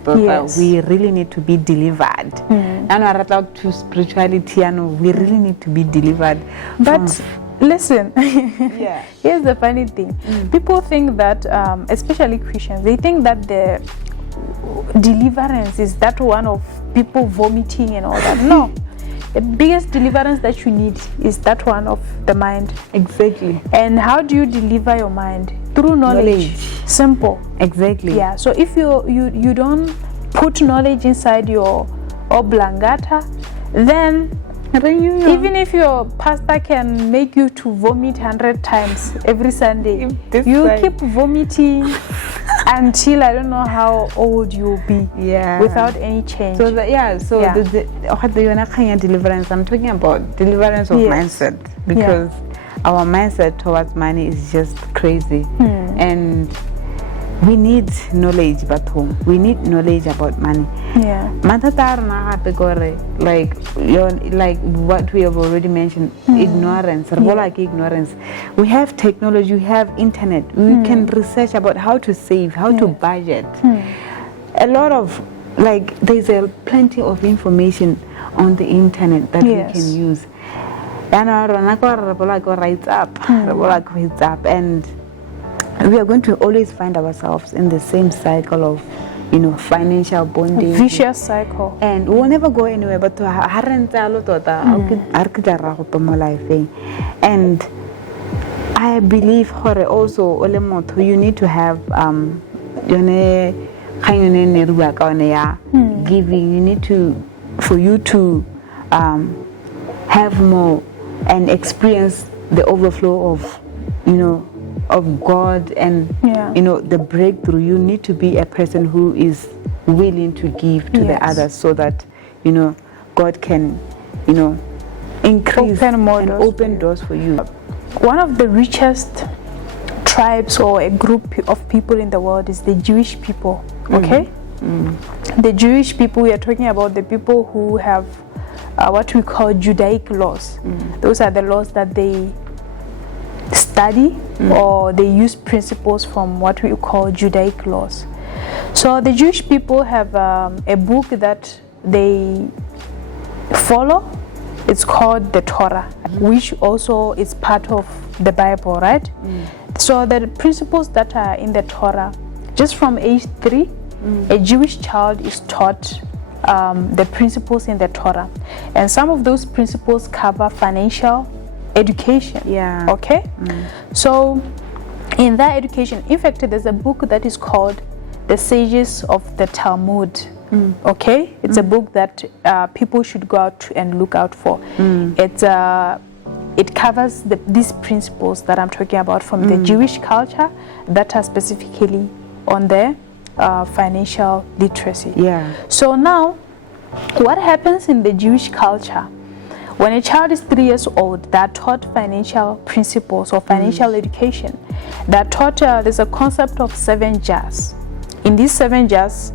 We really need to be delivered. And I thought to spirituality, and we really need to be delivered. But listen, here's the funny thing. People think that, especially Christians, they think that the deliverance is that one of people vomiting and all that. No, the biggest deliverance that you need is that one of the mind. Exactly. And how do you deliver your mind? Through knowledge. Simple. Exactly. Yeah. So if you don't put knowledge inside your oblongata, then even if your pastor can make you to vomit 100 times every Sunday, you keep vomiting until I don't know how old you'll be without any change. So the deliverance, I'm talking about deliverance of mindset, because our mindset towards money is just crazy. And we need knowledge back home. We need knowledge about money. Like what we have already mentioned, ignorance. Ignorance. We have technology, we have internet. We can research about how to save, how to budget. A lot of, there's plenty of information on the internet that we can use. And we are going to always find ourselves in the same cycle of, financial bondage. Vicious cycle. And we'll never go anywhere, but and I believe also you need to have giving. You need to, for you to have more and experience the overflow of, of God and the breakthrough. You need to be a person who is willing to give to the others, so that God can increase open doors for you. One of the richest tribes or a group of people in the world is the Jewish people. Okay, the Jewish people, we are talking about the people who have what we call Judaic laws. Those are the laws that they study, or they use principles from what we call Judaic laws. So the Jewish people have a book that they follow. It's called the Torah, which also is part of the Bible, right? So the principles that are in the Torah, just from age 3, a Jewish child is taught the principles in the Torah. And some of those principles cover financial education. Okay? So in that education, in fact, there's a book that is called The Sages of the Talmud. Okay? It's a book that people should go out and look out for. It covers these principles that I'm talking about from the Jewish culture that are specifically on their financial literacy. So now, what happens in the Jewish culture? When a child is 3 years old, they're taught financial principles or financial education. They're taught, there's a concept of 7 jars. In these 7 jars,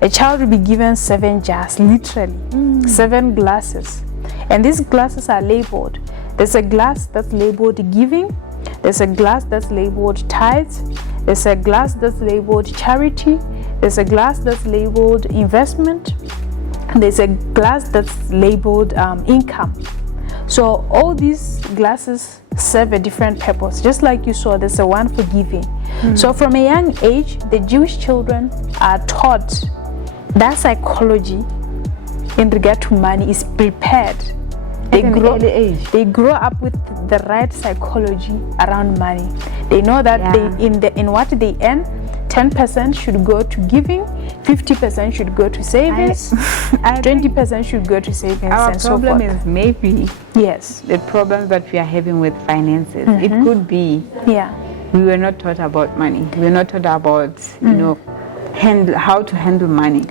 a child will be given 7 jars, literally 7 glasses, and these glasses are labeled. There's a glass that's labeled giving, there's a glass that's labeled tithes, there's a glass that's labeled charity, there's a glass that's labeled investment, there's a glass that's labeled income. So all these glasses serve a different purpose. Just like you saw, there's a one for giving. So from a young age, the Jewish children are taught that psychology in regard to money is prepared. They grow up with the right psychology around money. They know that in what they earn, 10% should go to giving, 50% should go to savings, 20% should go to savings, and so forth. Our problem is maybe the problems that we are having with finances. It could be we were not taught about money. We were not taught about how to handle money.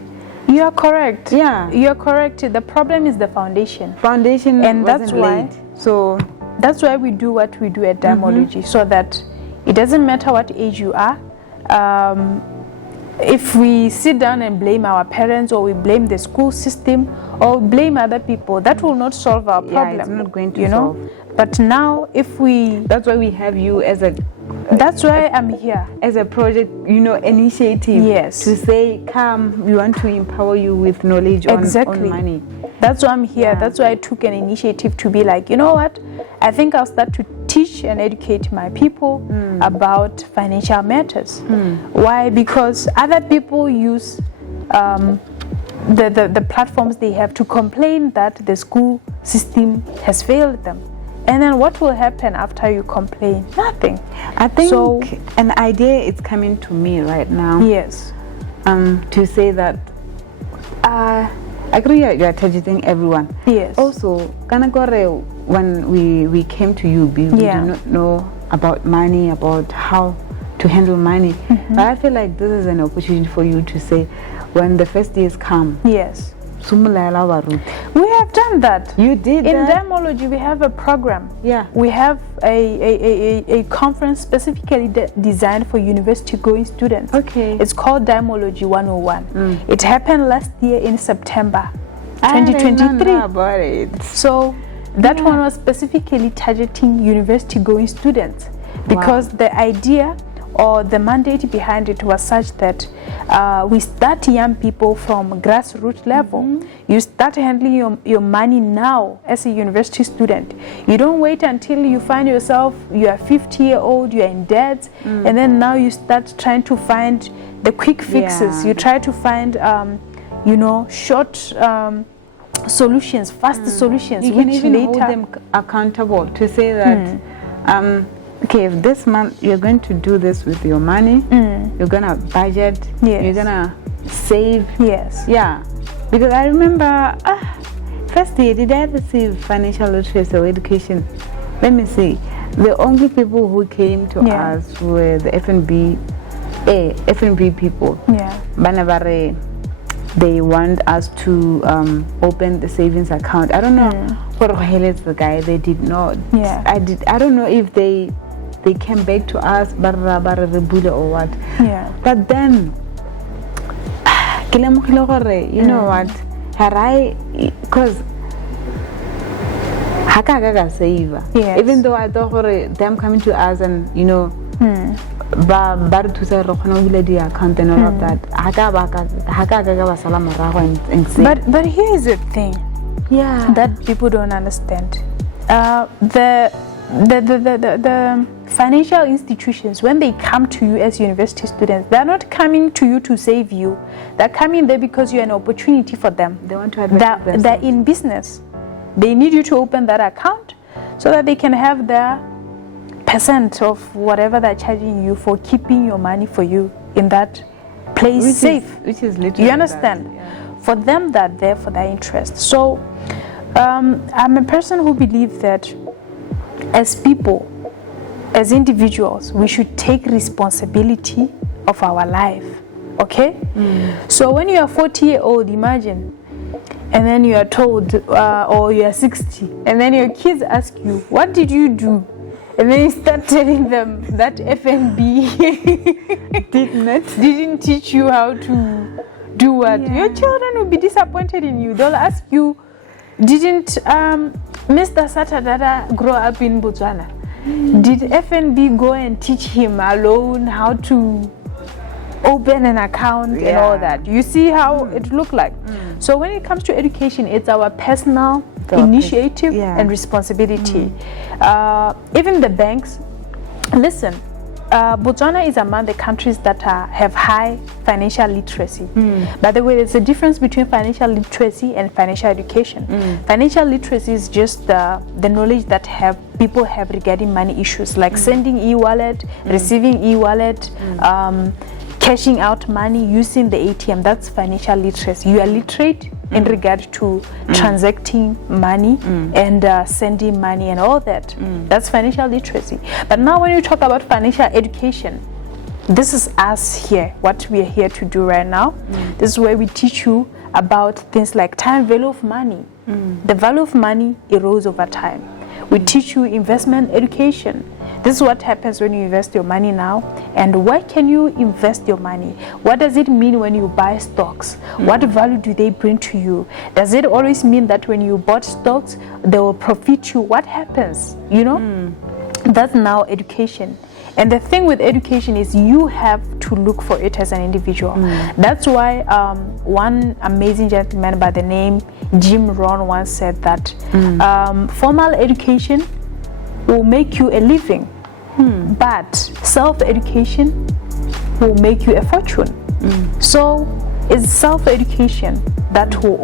You are correct. Yeah, you are correct. The problem is the foundation. And that's why. Laid. So that's why we do what we do at Dimology, so that it doesn't matter what age you are. If we sit down and blame our parents, or we blame the school system, or blame other people, that will not solve our problem. Yeah, it's not going to solve. But now, if we... That's why we have you as a... That's why I'm here. As a project, initiative. Yes. To say, come, we want to empower you with knowledge on money. That's why I'm here. That's why I took an initiative to be like, you know what? I think I'll start to teach and educate my people about financial matters. Why? Because other people use the platforms they have to complain that the school system has failed them. And then what will happen after you complain? Nothing. I think an idea is coming to me right now. Yes. To say that I agree you are targeting everyone. Yes. Also, Kanagore, when we came to you, we did not know about money, about how to handle money. But I feel like this is an opportunity for you to say, when the first years come. Yes. We have done that. You did in that? Dimology, we have a program. Yeah. We have a conference specifically designed for university-going students. Okay. It's called Dimology 101. It happened last year in September 2023. I remember about it. So that one was specifically targeting university-going students, because the idea or the mandate behind it was such that we start young people from grassroots level. You start handling your money now as a university student. You don't wait until you find yourself, you are 50-year-old, you are in debt, and then now you start trying to find the quick fixes. You try to find, short solutions, fast solutions. You can even hold them accountable to say that okay, if this month you're going to do this with your money, you're gonna budget, you're gonna save. Yes. Yeah. Because I remember first year, did I receive financial literacy or education? Let me see. The only people who came to us were the FNB people. Yeah. Banabare, they want us to open the savings account. I don't know what the guy, they did not. Yeah. I don't know if they came back to us or what. Yeah. But then you know what, because even though I thought them coming to us and the account and all of that, but here is the thing that people don't understand. The financial institutions, when they come to you as university students, they're not coming to you to save you. They're coming there because you're an opportunity for them. They want to advance. They're in business. They need you to open that account so that they can have their percent of whatever they're charging you for keeping your money for you in that place safe. Which is literally you understand? For them, they're there for their interest. So I'm a person who believes that as people, as individuals, we should take responsibility of our life. Okay? So when you are 40-year-old, imagine, and then you are told, or you are 60, and then your kids ask you, what did you do? And then you start telling them that FNB didn't teach you how to do what? Your children will be disappointed in you. They'll ask you, didn't Mr. Satadada grow up in Botswana? Did FNB go and teach him alone how to open an account and all that? You see how it look like? So when it comes to education, it's our personal initiative and responsibility. Even the banks, listen, Botswana is among the countries that have high financial literacy. By the way, there's a difference between financial literacy and financial education. Financial literacy is just the knowledge that people have regarding money issues, like sending e-wallet, receiving e-wallet, cashing out money, using the ATM. That's financial literacy. You are literate in regard to transacting money and sending money and all that. That's financial literacy. But now when you talk about financial education, this is us here, what we are here to do right now. This is where we teach you about things like time value of money. The value of money erodes over time. We teach you investment education. This is what happens when you invest your money now, and where can you invest your money? What does it mean when you buy stocks? What value do they bring to you? Does it always mean that when you bought stocks, they will profit you? What happens? You know, that's now education. And the thing with education is you have to look for it as an individual. That's why one amazing gentleman by the name Jim Rohn once said that formal education will make you a living, but self-education will make you a fortune. So it's self-education that will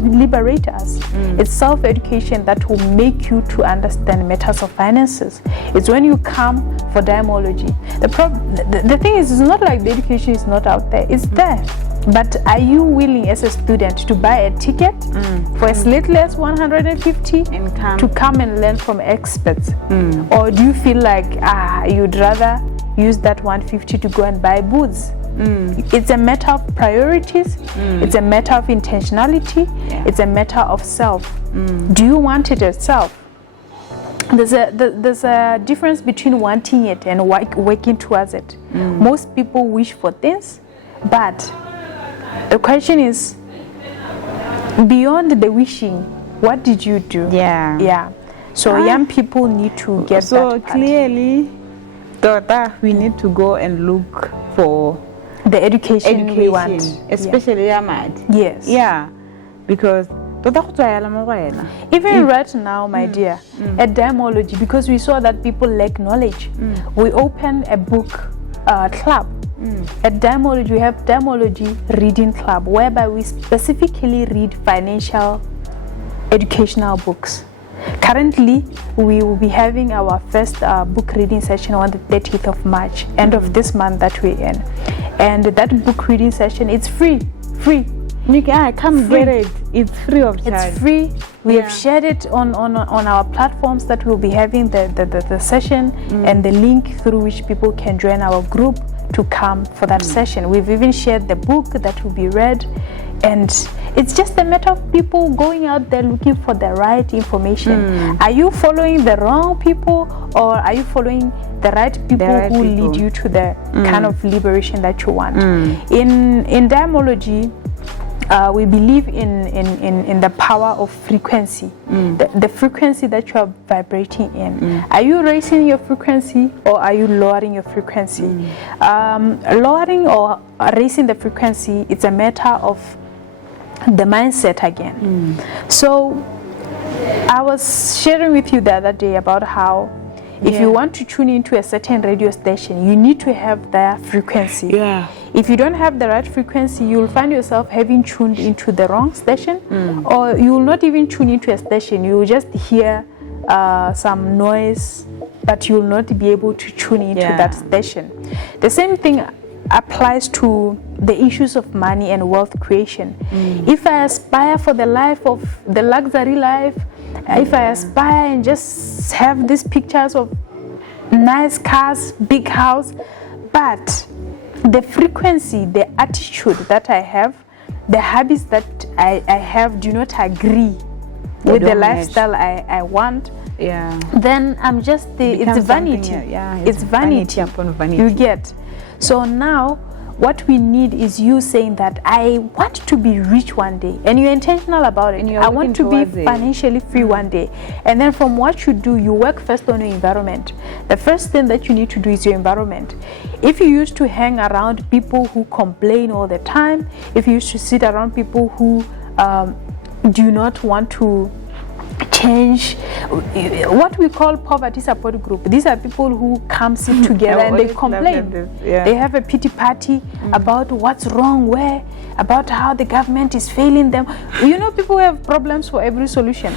liberate us. It's self-education that will make you to understand matters of finances. It's when you come for Diamology. The thing is, it's not like the education is not out there. It's there. But are you willing as a student to buy a ticket for as little as 150 and to come and learn from experts? Or do you feel like you'd rather use that 150 to go and buy boots? It's a matter of priorities. It's a matter of intentionality. It's a matter of self. Do you want it yourself? There's a difference between wanting it and working towards it. Most people wish for things, but the question is, beyond the wishing, what did you do? So young people need to get that. So clearly, Daughter, we need to go and look for the education we want, especially Yamad. Yes. Yeah, because even right now, my dear, at Diamology, because we saw that people lack knowledge, we opened a book club. At Diamology, we have Diamology Reading Club, whereby we specifically read financial educational books. Currently, we will be having our first book reading session on the 30th of March, end of this month that we're in. And that book reading session, it's free. You can come get it. It's free of charge. It's free. We have shared it on our platforms that we'll be having the session and the link through which people can join our group to come for that session. We've even shared the book that will be read, and it's just a matter of people going out there looking for the right information. Are you following the wrong people, or are you following the right people who lead you to the kind of liberation that you want? In Diamology, we believe in the power of frequency, the frequency that you are vibrating in. Are you raising your frequency, or are you lowering your frequency? Lowering or raising the frequency, it's a matter of the mindset again. So I was sharing with you the other day about how if you want to tune into a certain radio station, you need to have their frequency. If you don't have the right frequency, you'll find yourself having tuned into the wrong station, or you will not even tune into a station. You will just hear some noise, but you will not be able to tune into that station. The same thing applies to the issues of money and wealth creation. If I aspire for the life of the luxury life, if I aspire and just have these pictures of nice cars, big house, but the frequency, the attitude that I have, the habits that I have do not agree with the lifestyle I want, then I'm just it's vanity. It's vanity upon vanity. You get. So now what we need is you saying that I want to be rich one day, and you're intentional about it. I want to be financially free one day. And then from what you do, you work first on your environment. The first thing that you need to do is your environment. If you used to hang around people who complain all the time, if you used to sit around people who do not want to change, what we call poverty support group, these are people who come sit together and they complain. They have a pity party about what's wrong where, about how the government is failing them. You know, people have problems for every solution.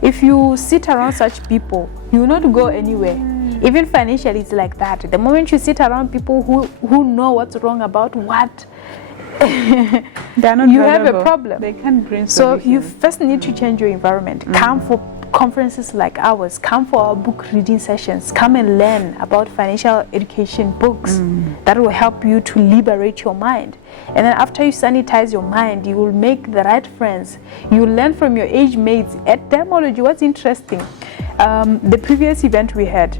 If you sit around such people, you will not go anywhere. Even financially, it's like that. The moment you sit around people who know what's wrong about what, you have a problem. They can't bring so solutions. You first need to change your environment. Come for conferences like ours, come for our book reading sessions, come and learn about financial education books that will help you to liberate your mind. And then after you sanitize your mind, you will make the right friends. You will learn from your age mates. At Diamology, what's interesting, the previous event we had,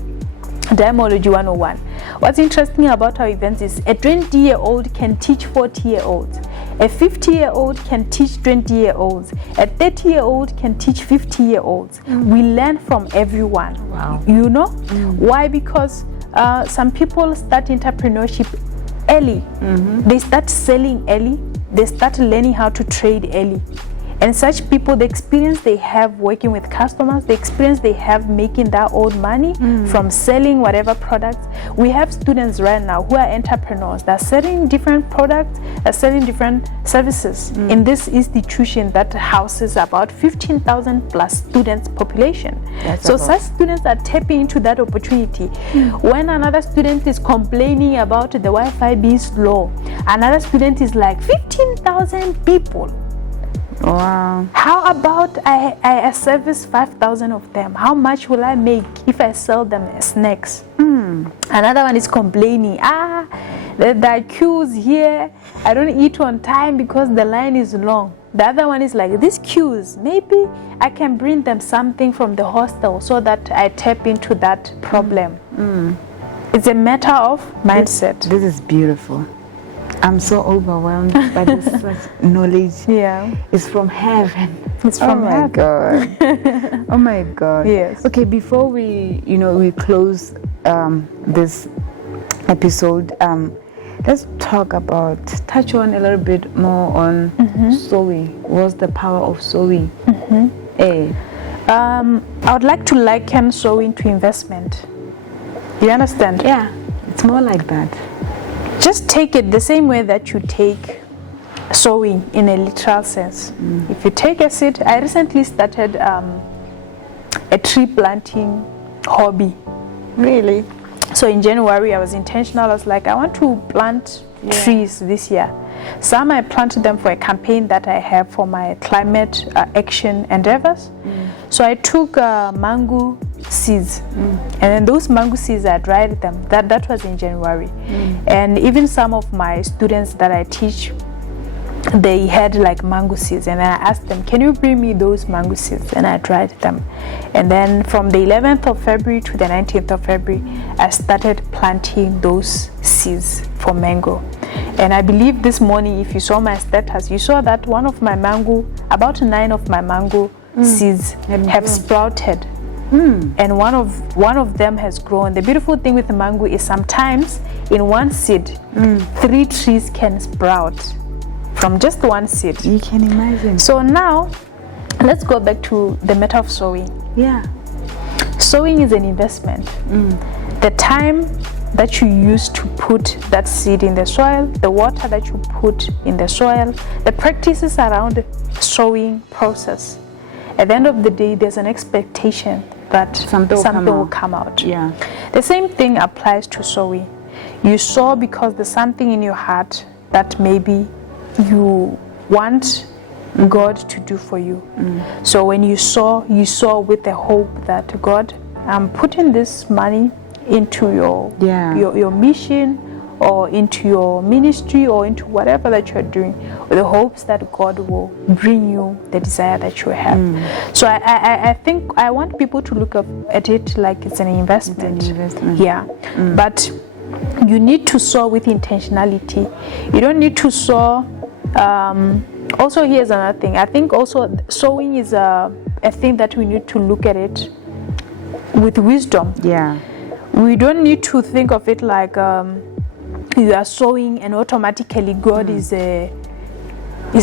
Diamology 101, what's interesting about our events is a 20-year-old can teach 40-year-olds. A 50-year-old can teach 20-year-olds. A 30-year-old can teach 50-year-olds. We learn from everyone. Wow. You know? Why? Because some people start entrepreneurship early. They start selling early. They start learning how to trade early. And such people, the experience they have working with customers, the experience they have making their own money from selling whatever products. We have students right now who are entrepreneurs. They're selling different products, they're selling different services in this institution that houses about 15,000 plus students population. So such students are tapping into that opportunity. When another student is complaining about the Wi-Fi being slow, another student is like 15,000 people. Wow. How about I service 5,000 of them? How much will I make if I sell them as snacks? Another one is complaining, the queues here, I don't eat on time because the line is long. The other one is like, these queues, maybe I can bring them something from the hostel so that I tap into that problem. It's a matter of mindset. This is beautiful. I'm so overwhelmed by this such knowledge. Yeah. It's from heaven. It's from heaven. God. Oh my God. Yes. Okay, before we close this episode, let's touch on a little bit more on sowing. What's the power of sowing? I would like to liken sowing to investment. You understand? Yeah, it's more like that. Just take it the same way that you take sowing in a literal sense. If you take a seed, I recently started a tree planting hobby. Really? So in January, I was intentional. I was like, I want to plant trees this year. Some I planted them for a campaign that I have for my climate action endeavors. So I took mango seeds, and then those mango seeds, I dried them. That was in January. And even some of my students that I teach, they had like mango seeds, and then I asked them, can you bring me those mango seeds? And I dried them. And then from the 11th of February to the 19th of February, I started planting those seeds for mango. And I believe this morning, if you saw my status, you saw that about 9 of my mango seeds have sprouted. And one of them has grown. The beautiful thing with the mango is sometimes in one seed, 3 trees can sprout from just one seed. You can imagine. So now, let's go back to the matter of sowing. Yeah. Sowing is an investment. The time that you use to put that seed in the soil, the water that you put in the soil, the practices around the sowing process. At the end of the day, there's an expectation that something will come out. Yeah. The same thing applies to sowing. You sow because there's something in your heart that maybe you want God to do for you. So when you sow with the hope that God, I'm putting this money into your mission, or into your ministry, or into whatever that you're doing, with the hopes that God will bring you the desire that you have. So I think I want people to look at it like it's an investment. It's an investment. Yeah. But you need to sow with intentionality. You don't need to sow. Also, here's another thing. I think also sowing is a thing that we need to look at it with wisdom. Yeah. We don't need to think of it like you are sowing and automatically God is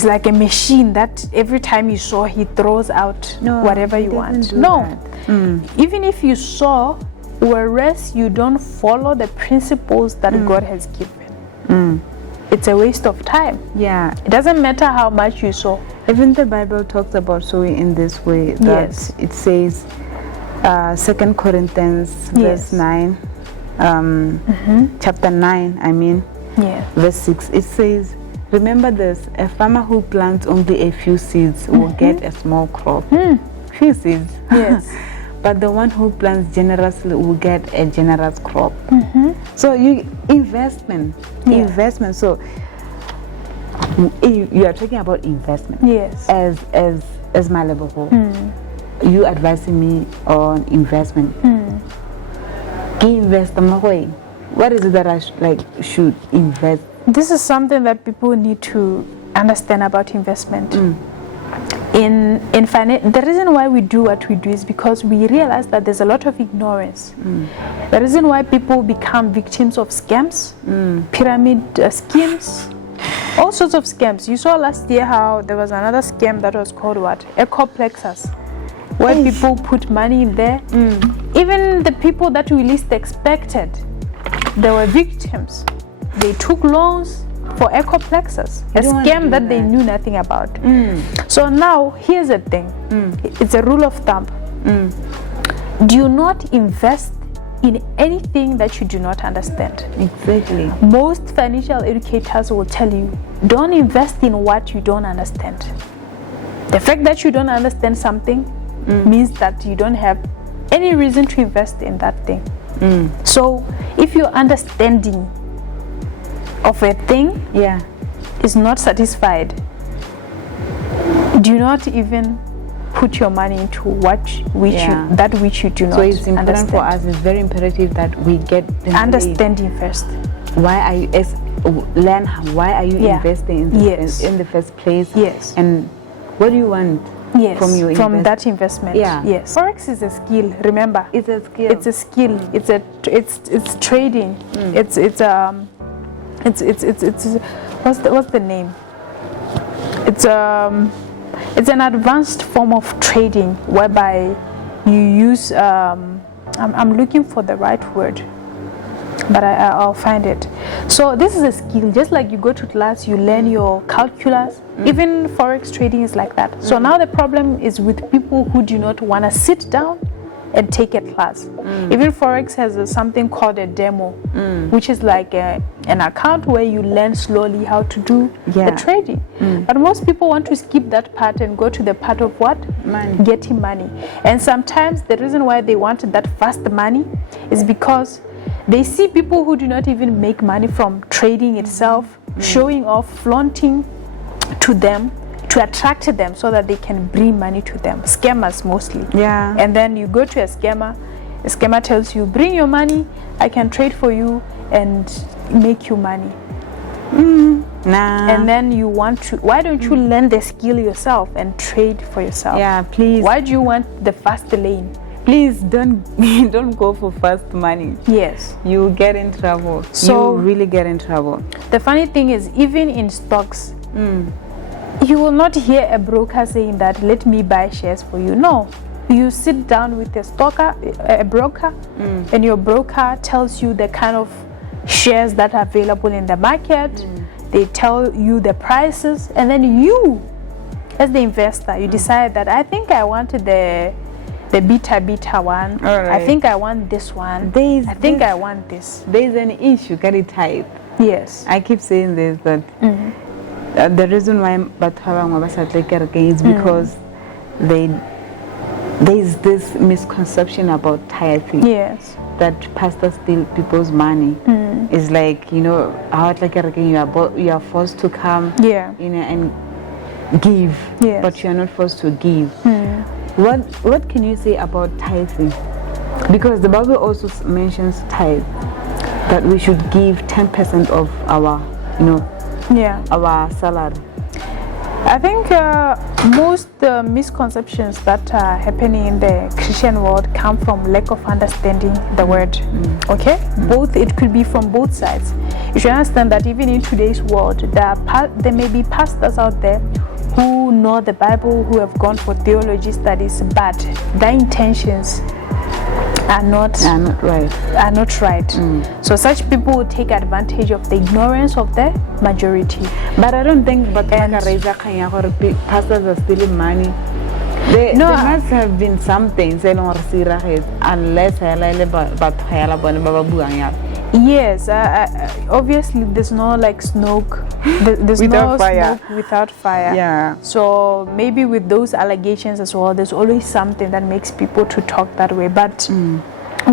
like a machine that every time you sow, He throws out whatever you want. No. Even if you sow, whereas you don't follow the principles that God has given, it's a waste of time. Yeah. It doesn't matter how much you sow. Even the Bible talks about sowing in this way. That Yes. it says, 2 Corinthians verse 9, chapter 9, I mean, verse 6. It says, remember this, a farmer who plants only a few seeds will get a small crop. Few seeds. Yes. But the one who plants generously will get a generous crop. So investment. So you are talking about investment. Yes. As my level, you advising me on investment. Invest way. What is it that I should invest? This is something that people need to understand about investment. In finance, the reason why we do what we do is because we realize that there's a lot of ignorance. The reason why people become victims of scams, pyramid schemes, all sorts of scams. You saw last year how there was another scam that was called what? Ecoplexus, where people put money in there. Even the people that we least expected, they were victims. They took loans for Ecoplexus, a scam that they knew nothing about. So now, here's the thing. It's a rule of thumb. Do not invest in anything that you do not understand. Exactly. Most financial educators will tell you, don't invest in what you don't understand. The fact that you don't understand something means that you don't have any reason to invest in that thing. So if your understanding of a thing is not satisfied, do not even put your money into that which you do not understand. So it's important for us, it's very imperative that we get understanding first. Why are you investing in the first place? Yes. And what do you want from that investment? Yes. Forex is a skill. Remember, it's a skill. It's a skill. It's trading. It's what's the name? It's an advanced form of trading whereby you use I'm looking for the right word, but I'll find it. So this is a skill. Just like you go to class, you learn your calculus. Even forex trading is like that. So now the problem is with people who do not want to sit down and take a class. Even forex has something called a demo, which is like an account where you learn slowly how to do the trading. But most people want to skip that part and go to the part of what? Money. Getting money. And sometimes the reason why they want that fast money is because they see people who do not even make money from trading itself, showing off, flaunting to them, to attract them so that they can bring money to them. Scammers mostly. Yeah. And then you go to a scammer tells you, bring your money, I can trade for you and make you money. Nah. And then you want to, why don't you learn the skill yourself and trade for yourself? Yeah, please. Why do you want the fast lane? Please don't go for fast money. Yes. You get in trouble. So you really get in trouble. The funny thing is, even in stocks, you will not hear a broker saying that, let me buy shares for you. No. You sit down with a broker, and your broker tells you the kind of shares that are available in the market. They tell you the prices, and then you, as the investor, you decide that I think I wanted the beta one. Right. I think I want this one. I want this. There's an issue, carry type. Yes. I keep saying this, that the reason why is because there's this misconception about tithing. Yes. That pastors steal people's money. It's like, you are forced to come and give, but you are not forced to give. What can you say about tithing? Because the Bible also mentions tithe. that we should give 10% of our, our salary? I think most misconceptions that are happening in the Christian world come from lack of understanding the word. Okay, both, it could be from both sides. You should understand that even in today's world, there may be pastors out there who know the Bible, who have gone for theology studies, but their intentions are not right. So such people will take advantage of the ignorance of the majority. But I don't think pastors are stealing money. There must have been something unless yes, obviously there's no like smoke. There's no smoke without fire. Yeah. So maybe with those allegations as well, there's always something that makes people to talk that way. But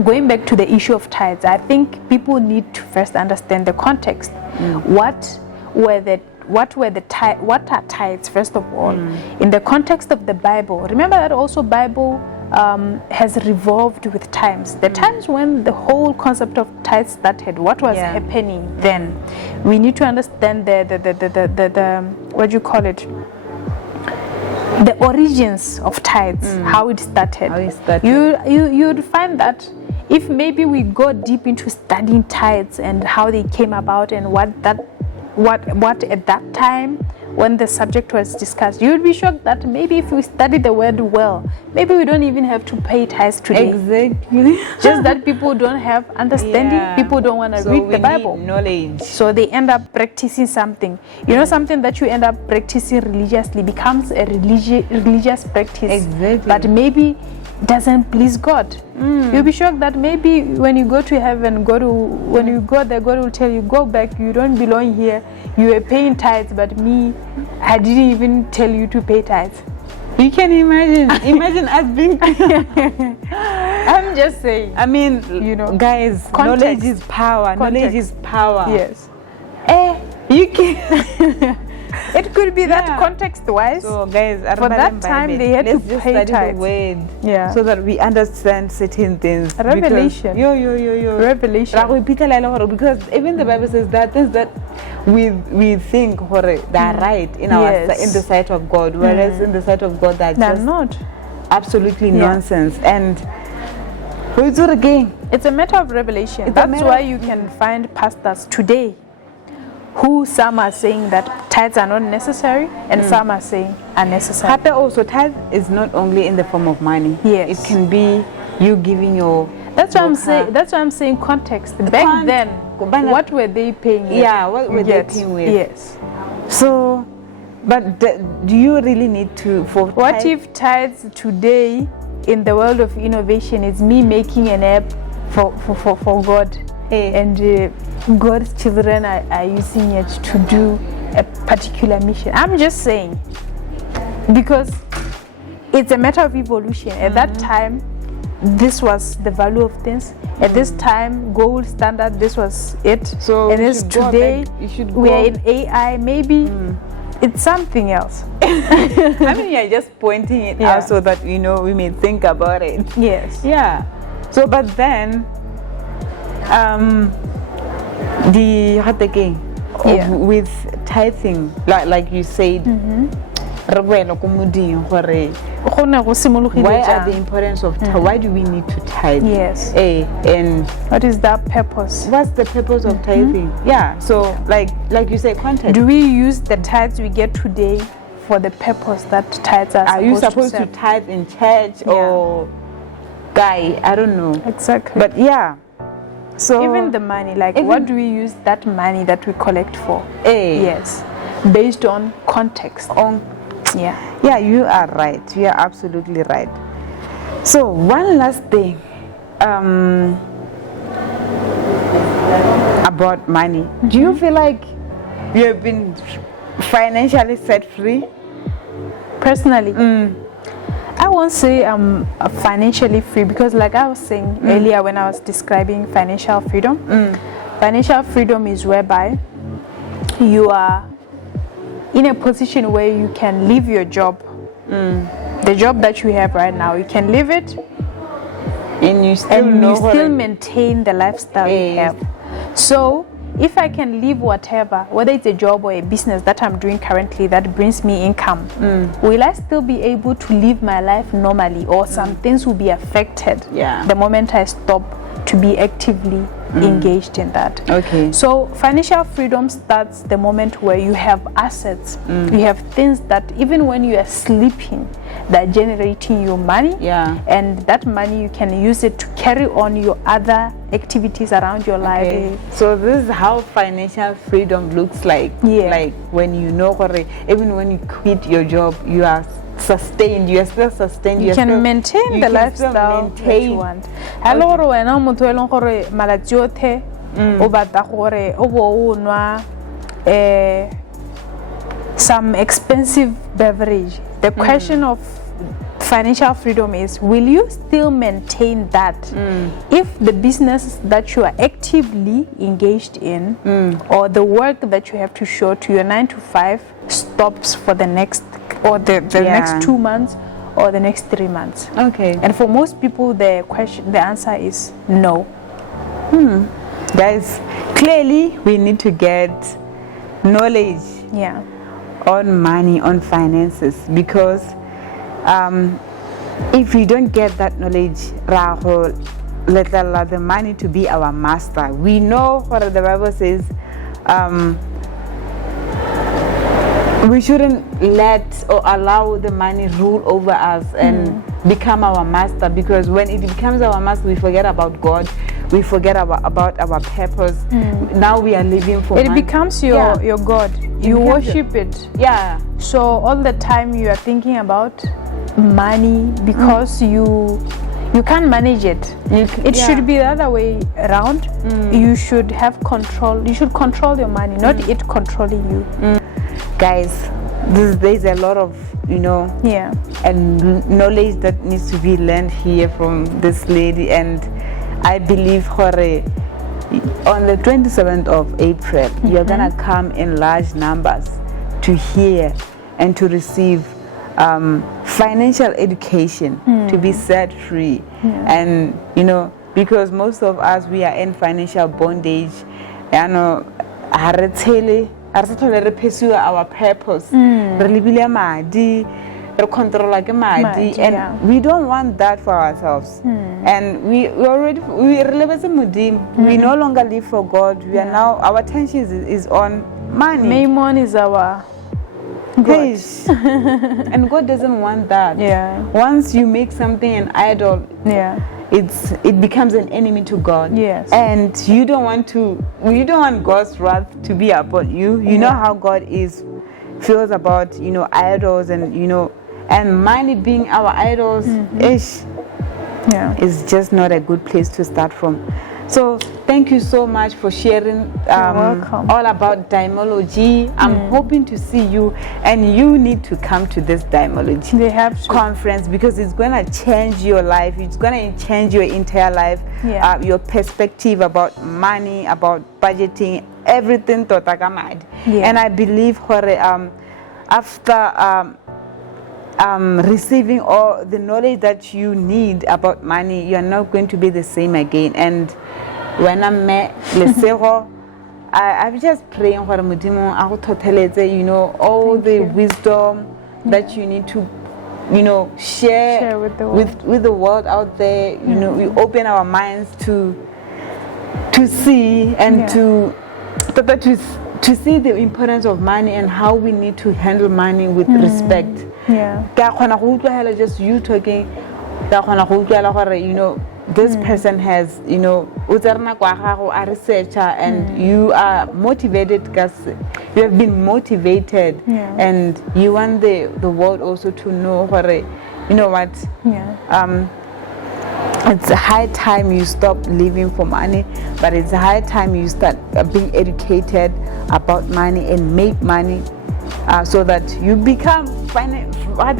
going back to the issue of tithes, I think people need to first understand the context. What are tithes, first of all, in the context of the Bible? Remember that also Bible has revolved with times. The times when the whole concept of tithes started, what was happening then? We need to understand the what do you call it? The origins of tithes, how it started. You'd find that if maybe we go deep into studying tithes and how they came about and what at that time when the subject was discussed, you would be shocked that maybe if we study the word well, maybe we don't even have to pay tithes today. Exactly. Just that people don't have understanding. People don't want to read the Bible. Knowledge. So they end up practicing something. Something that you end up practicing religiously becomes a religious practice. Exactly. But maybe doesn't please God. You'll be shocked that maybe when you go to heaven, when you go there, God will tell you, go back, you don't belong here. You were paying tithes, but me, I didn't even tell you to pay tithes. You can imagine us being I'm just saying. I mean, guys, context. Knowledge is power. Knowledge is power. Yes. You can it could be that context-wise. So, guys, for that time they had to pay tithes. The word, so that we understand certain things. Revelation. Revelation. Because even the Bible says that things that we think they are right in in the sight of God, whereas in the sight of God they're just not absolutely nonsense. And it's a matter of revelation. That's why you can find pastors today who some are saying that tithes are not necessary and some are saying are necessary. But also tithe is not only in the form of money. Yes. It can be you giving your That's why I'm saying context. Back then, what were they paying with? Yeah, what were they paying with? Yes. So, but do you really need to What if tithes today in the world of innovation is me making an app for God? And God's children are using it to do a particular mission. I'm just saying, because it's a matter of evolution. At that time, this was the value of things. At this time, gold standard, this was it. So and as today, we are in AI, maybe it's something else. I mean, you're just pointing it out so that we may think about it. Yes. Yeah. So, but then, with tithing, like you said, why are the importance of tithe? Why do we need to tithe? Yes. And what is that purpose? What's the purpose of tithing? Yeah. So, like you say, context. Do we use the tithes we get today for the purpose that tithes are you supposed to tithe in church or guy? I don't know. Exactly. But yeah. So even the money, what do we use that money that we collect for? Yes, based on context. Yeah, you are right. You are absolutely right. So one last thing about money. Do you feel like you have been financially set free? Personally, I won't say I'm financially free, because like I was saying earlier when I was describing financial freedom, financial freedom is whereby you are in a position where you can leave your job, the job that you have right now, you can leave it and you still, maintain the lifestyle you have. So if I can leave whatever, whether it's a job or a business that I'm doing currently that brings me income, will I still be able to live my life normally, or some things will be affected the moment I stop to be actively engaged in that? Okay. So financial freedom starts the moment where you have assets, you have things that even when you are sleeping, they're generating you money, and that money you can use it to carry on your other activities around your life. So this is how financial freedom looks like. Like when you know, even when you quit your job, you are sustained. You are still sustained. You can maintain the lifestyle that you want. Hello, wena motho elong gore malatsi othe o batla gore o bo nwa some expensive beverage. The question of financial freedom is, will you still maintain that if the business that you are actively engaged in or the work that you have to show to your 9 to 5 stops for the next next 2 months or the next 3 months? Okay. And for most people, the answer is no. Guys, clearly we need to get knowledge on money, on finances, because if we don't get that knowledge, let allow the money to be our master. We know what the Bible says. We shouldn't let or allow the money rule over us and become our master, because when it becomes our master, we forget about God, we forget about our purpose. Now we are living for it money. Becomes your God. You worship it. So all the time you are thinking about money because you can't manage it. It should be the other way around. You should have control. You should control your money, not it controlling you. Guys, there's a lot of and knowledge that needs to be learned here from this lady, and I believe on the 27th of April you're gonna come in large numbers to hear and to receive financial education, to be set free. And because most of us, we are in financial bondage, pursue our purpose, and we don't want that for ourselves. And we no longer live for God. We are now, our attention is on money. Mammon is our God. And God doesn't want that. Once you make something an idol, it becomes an enemy to God. And you don't want God's wrath to be upon you. You know how God feels about idols, and money being our idols is just not a good place to start from. So thank you so much for sharing all about Dimology. I'm hoping to see you, and you need to come to this Dimology conference, because it's going to change your life. It's going to change your entire life, your perspective about money, about budgeting, everything. And I believe after receiving all the knowledge that you need about money, you are not going to be the same again. And when I met Lesego, I'm just praying for Mudimo, all the wisdom that you need to share with the world out there. We open our minds to see and to see the importance of money and how we need to handle money with respect. Just you talking, this person has, a researcher, and you are motivated, because you have been motivated, and you want the world also to know it's a high time you stop living for money, but it's a high time you start being educated about money and make money, so that you become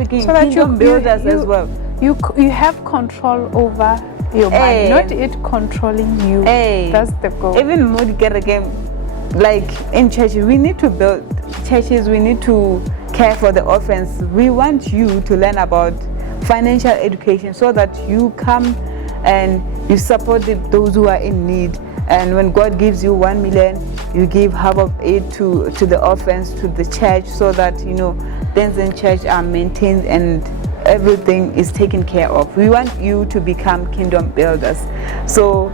kingdom builders as well. You have control over your money, not it controlling you. That's the goal. Even more like in churches, we need to build churches, we need to care for the orphans. We want you to learn about financial education, so that you come and you support those who are in need. And when God gives you 1 million, you give half of it to the orphans, to the church, so that things in church are maintained and everything is taken care of. We want you to become kingdom builders. So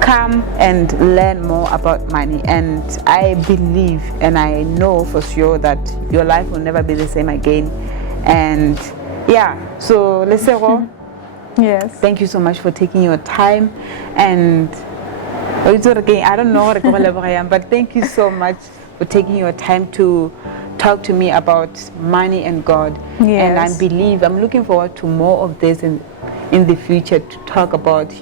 come and learn more about money, and I believe and I know for sure that your life will never be the same again. And so Lesego, yes, thank you so much for taking your time. And I don't know what I am, but thank you so much for taking your time to talk to me about money and God. Yes. And I'm looking forward to more of this in the future, to talk about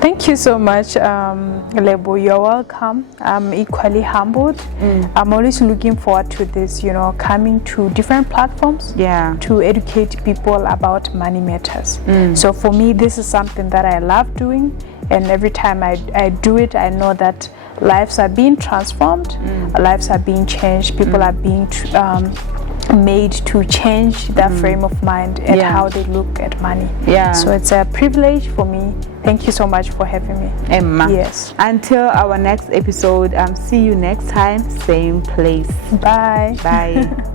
Thank you so much, Lebo. You're welcome. I'm equally humbled. I'm always looking forward to this, coming to different platforms to educate people about money matters. So for me, this is something that I love doing, and every time I do it, I know that lives are being transformed, lives are being changed, people are being made to change their frame of mind and how they look at money. So it's a privilege for me. Thank you so much for having me. Emma. Yes. Until our next episode, see you next time, same place. Bye. Bye.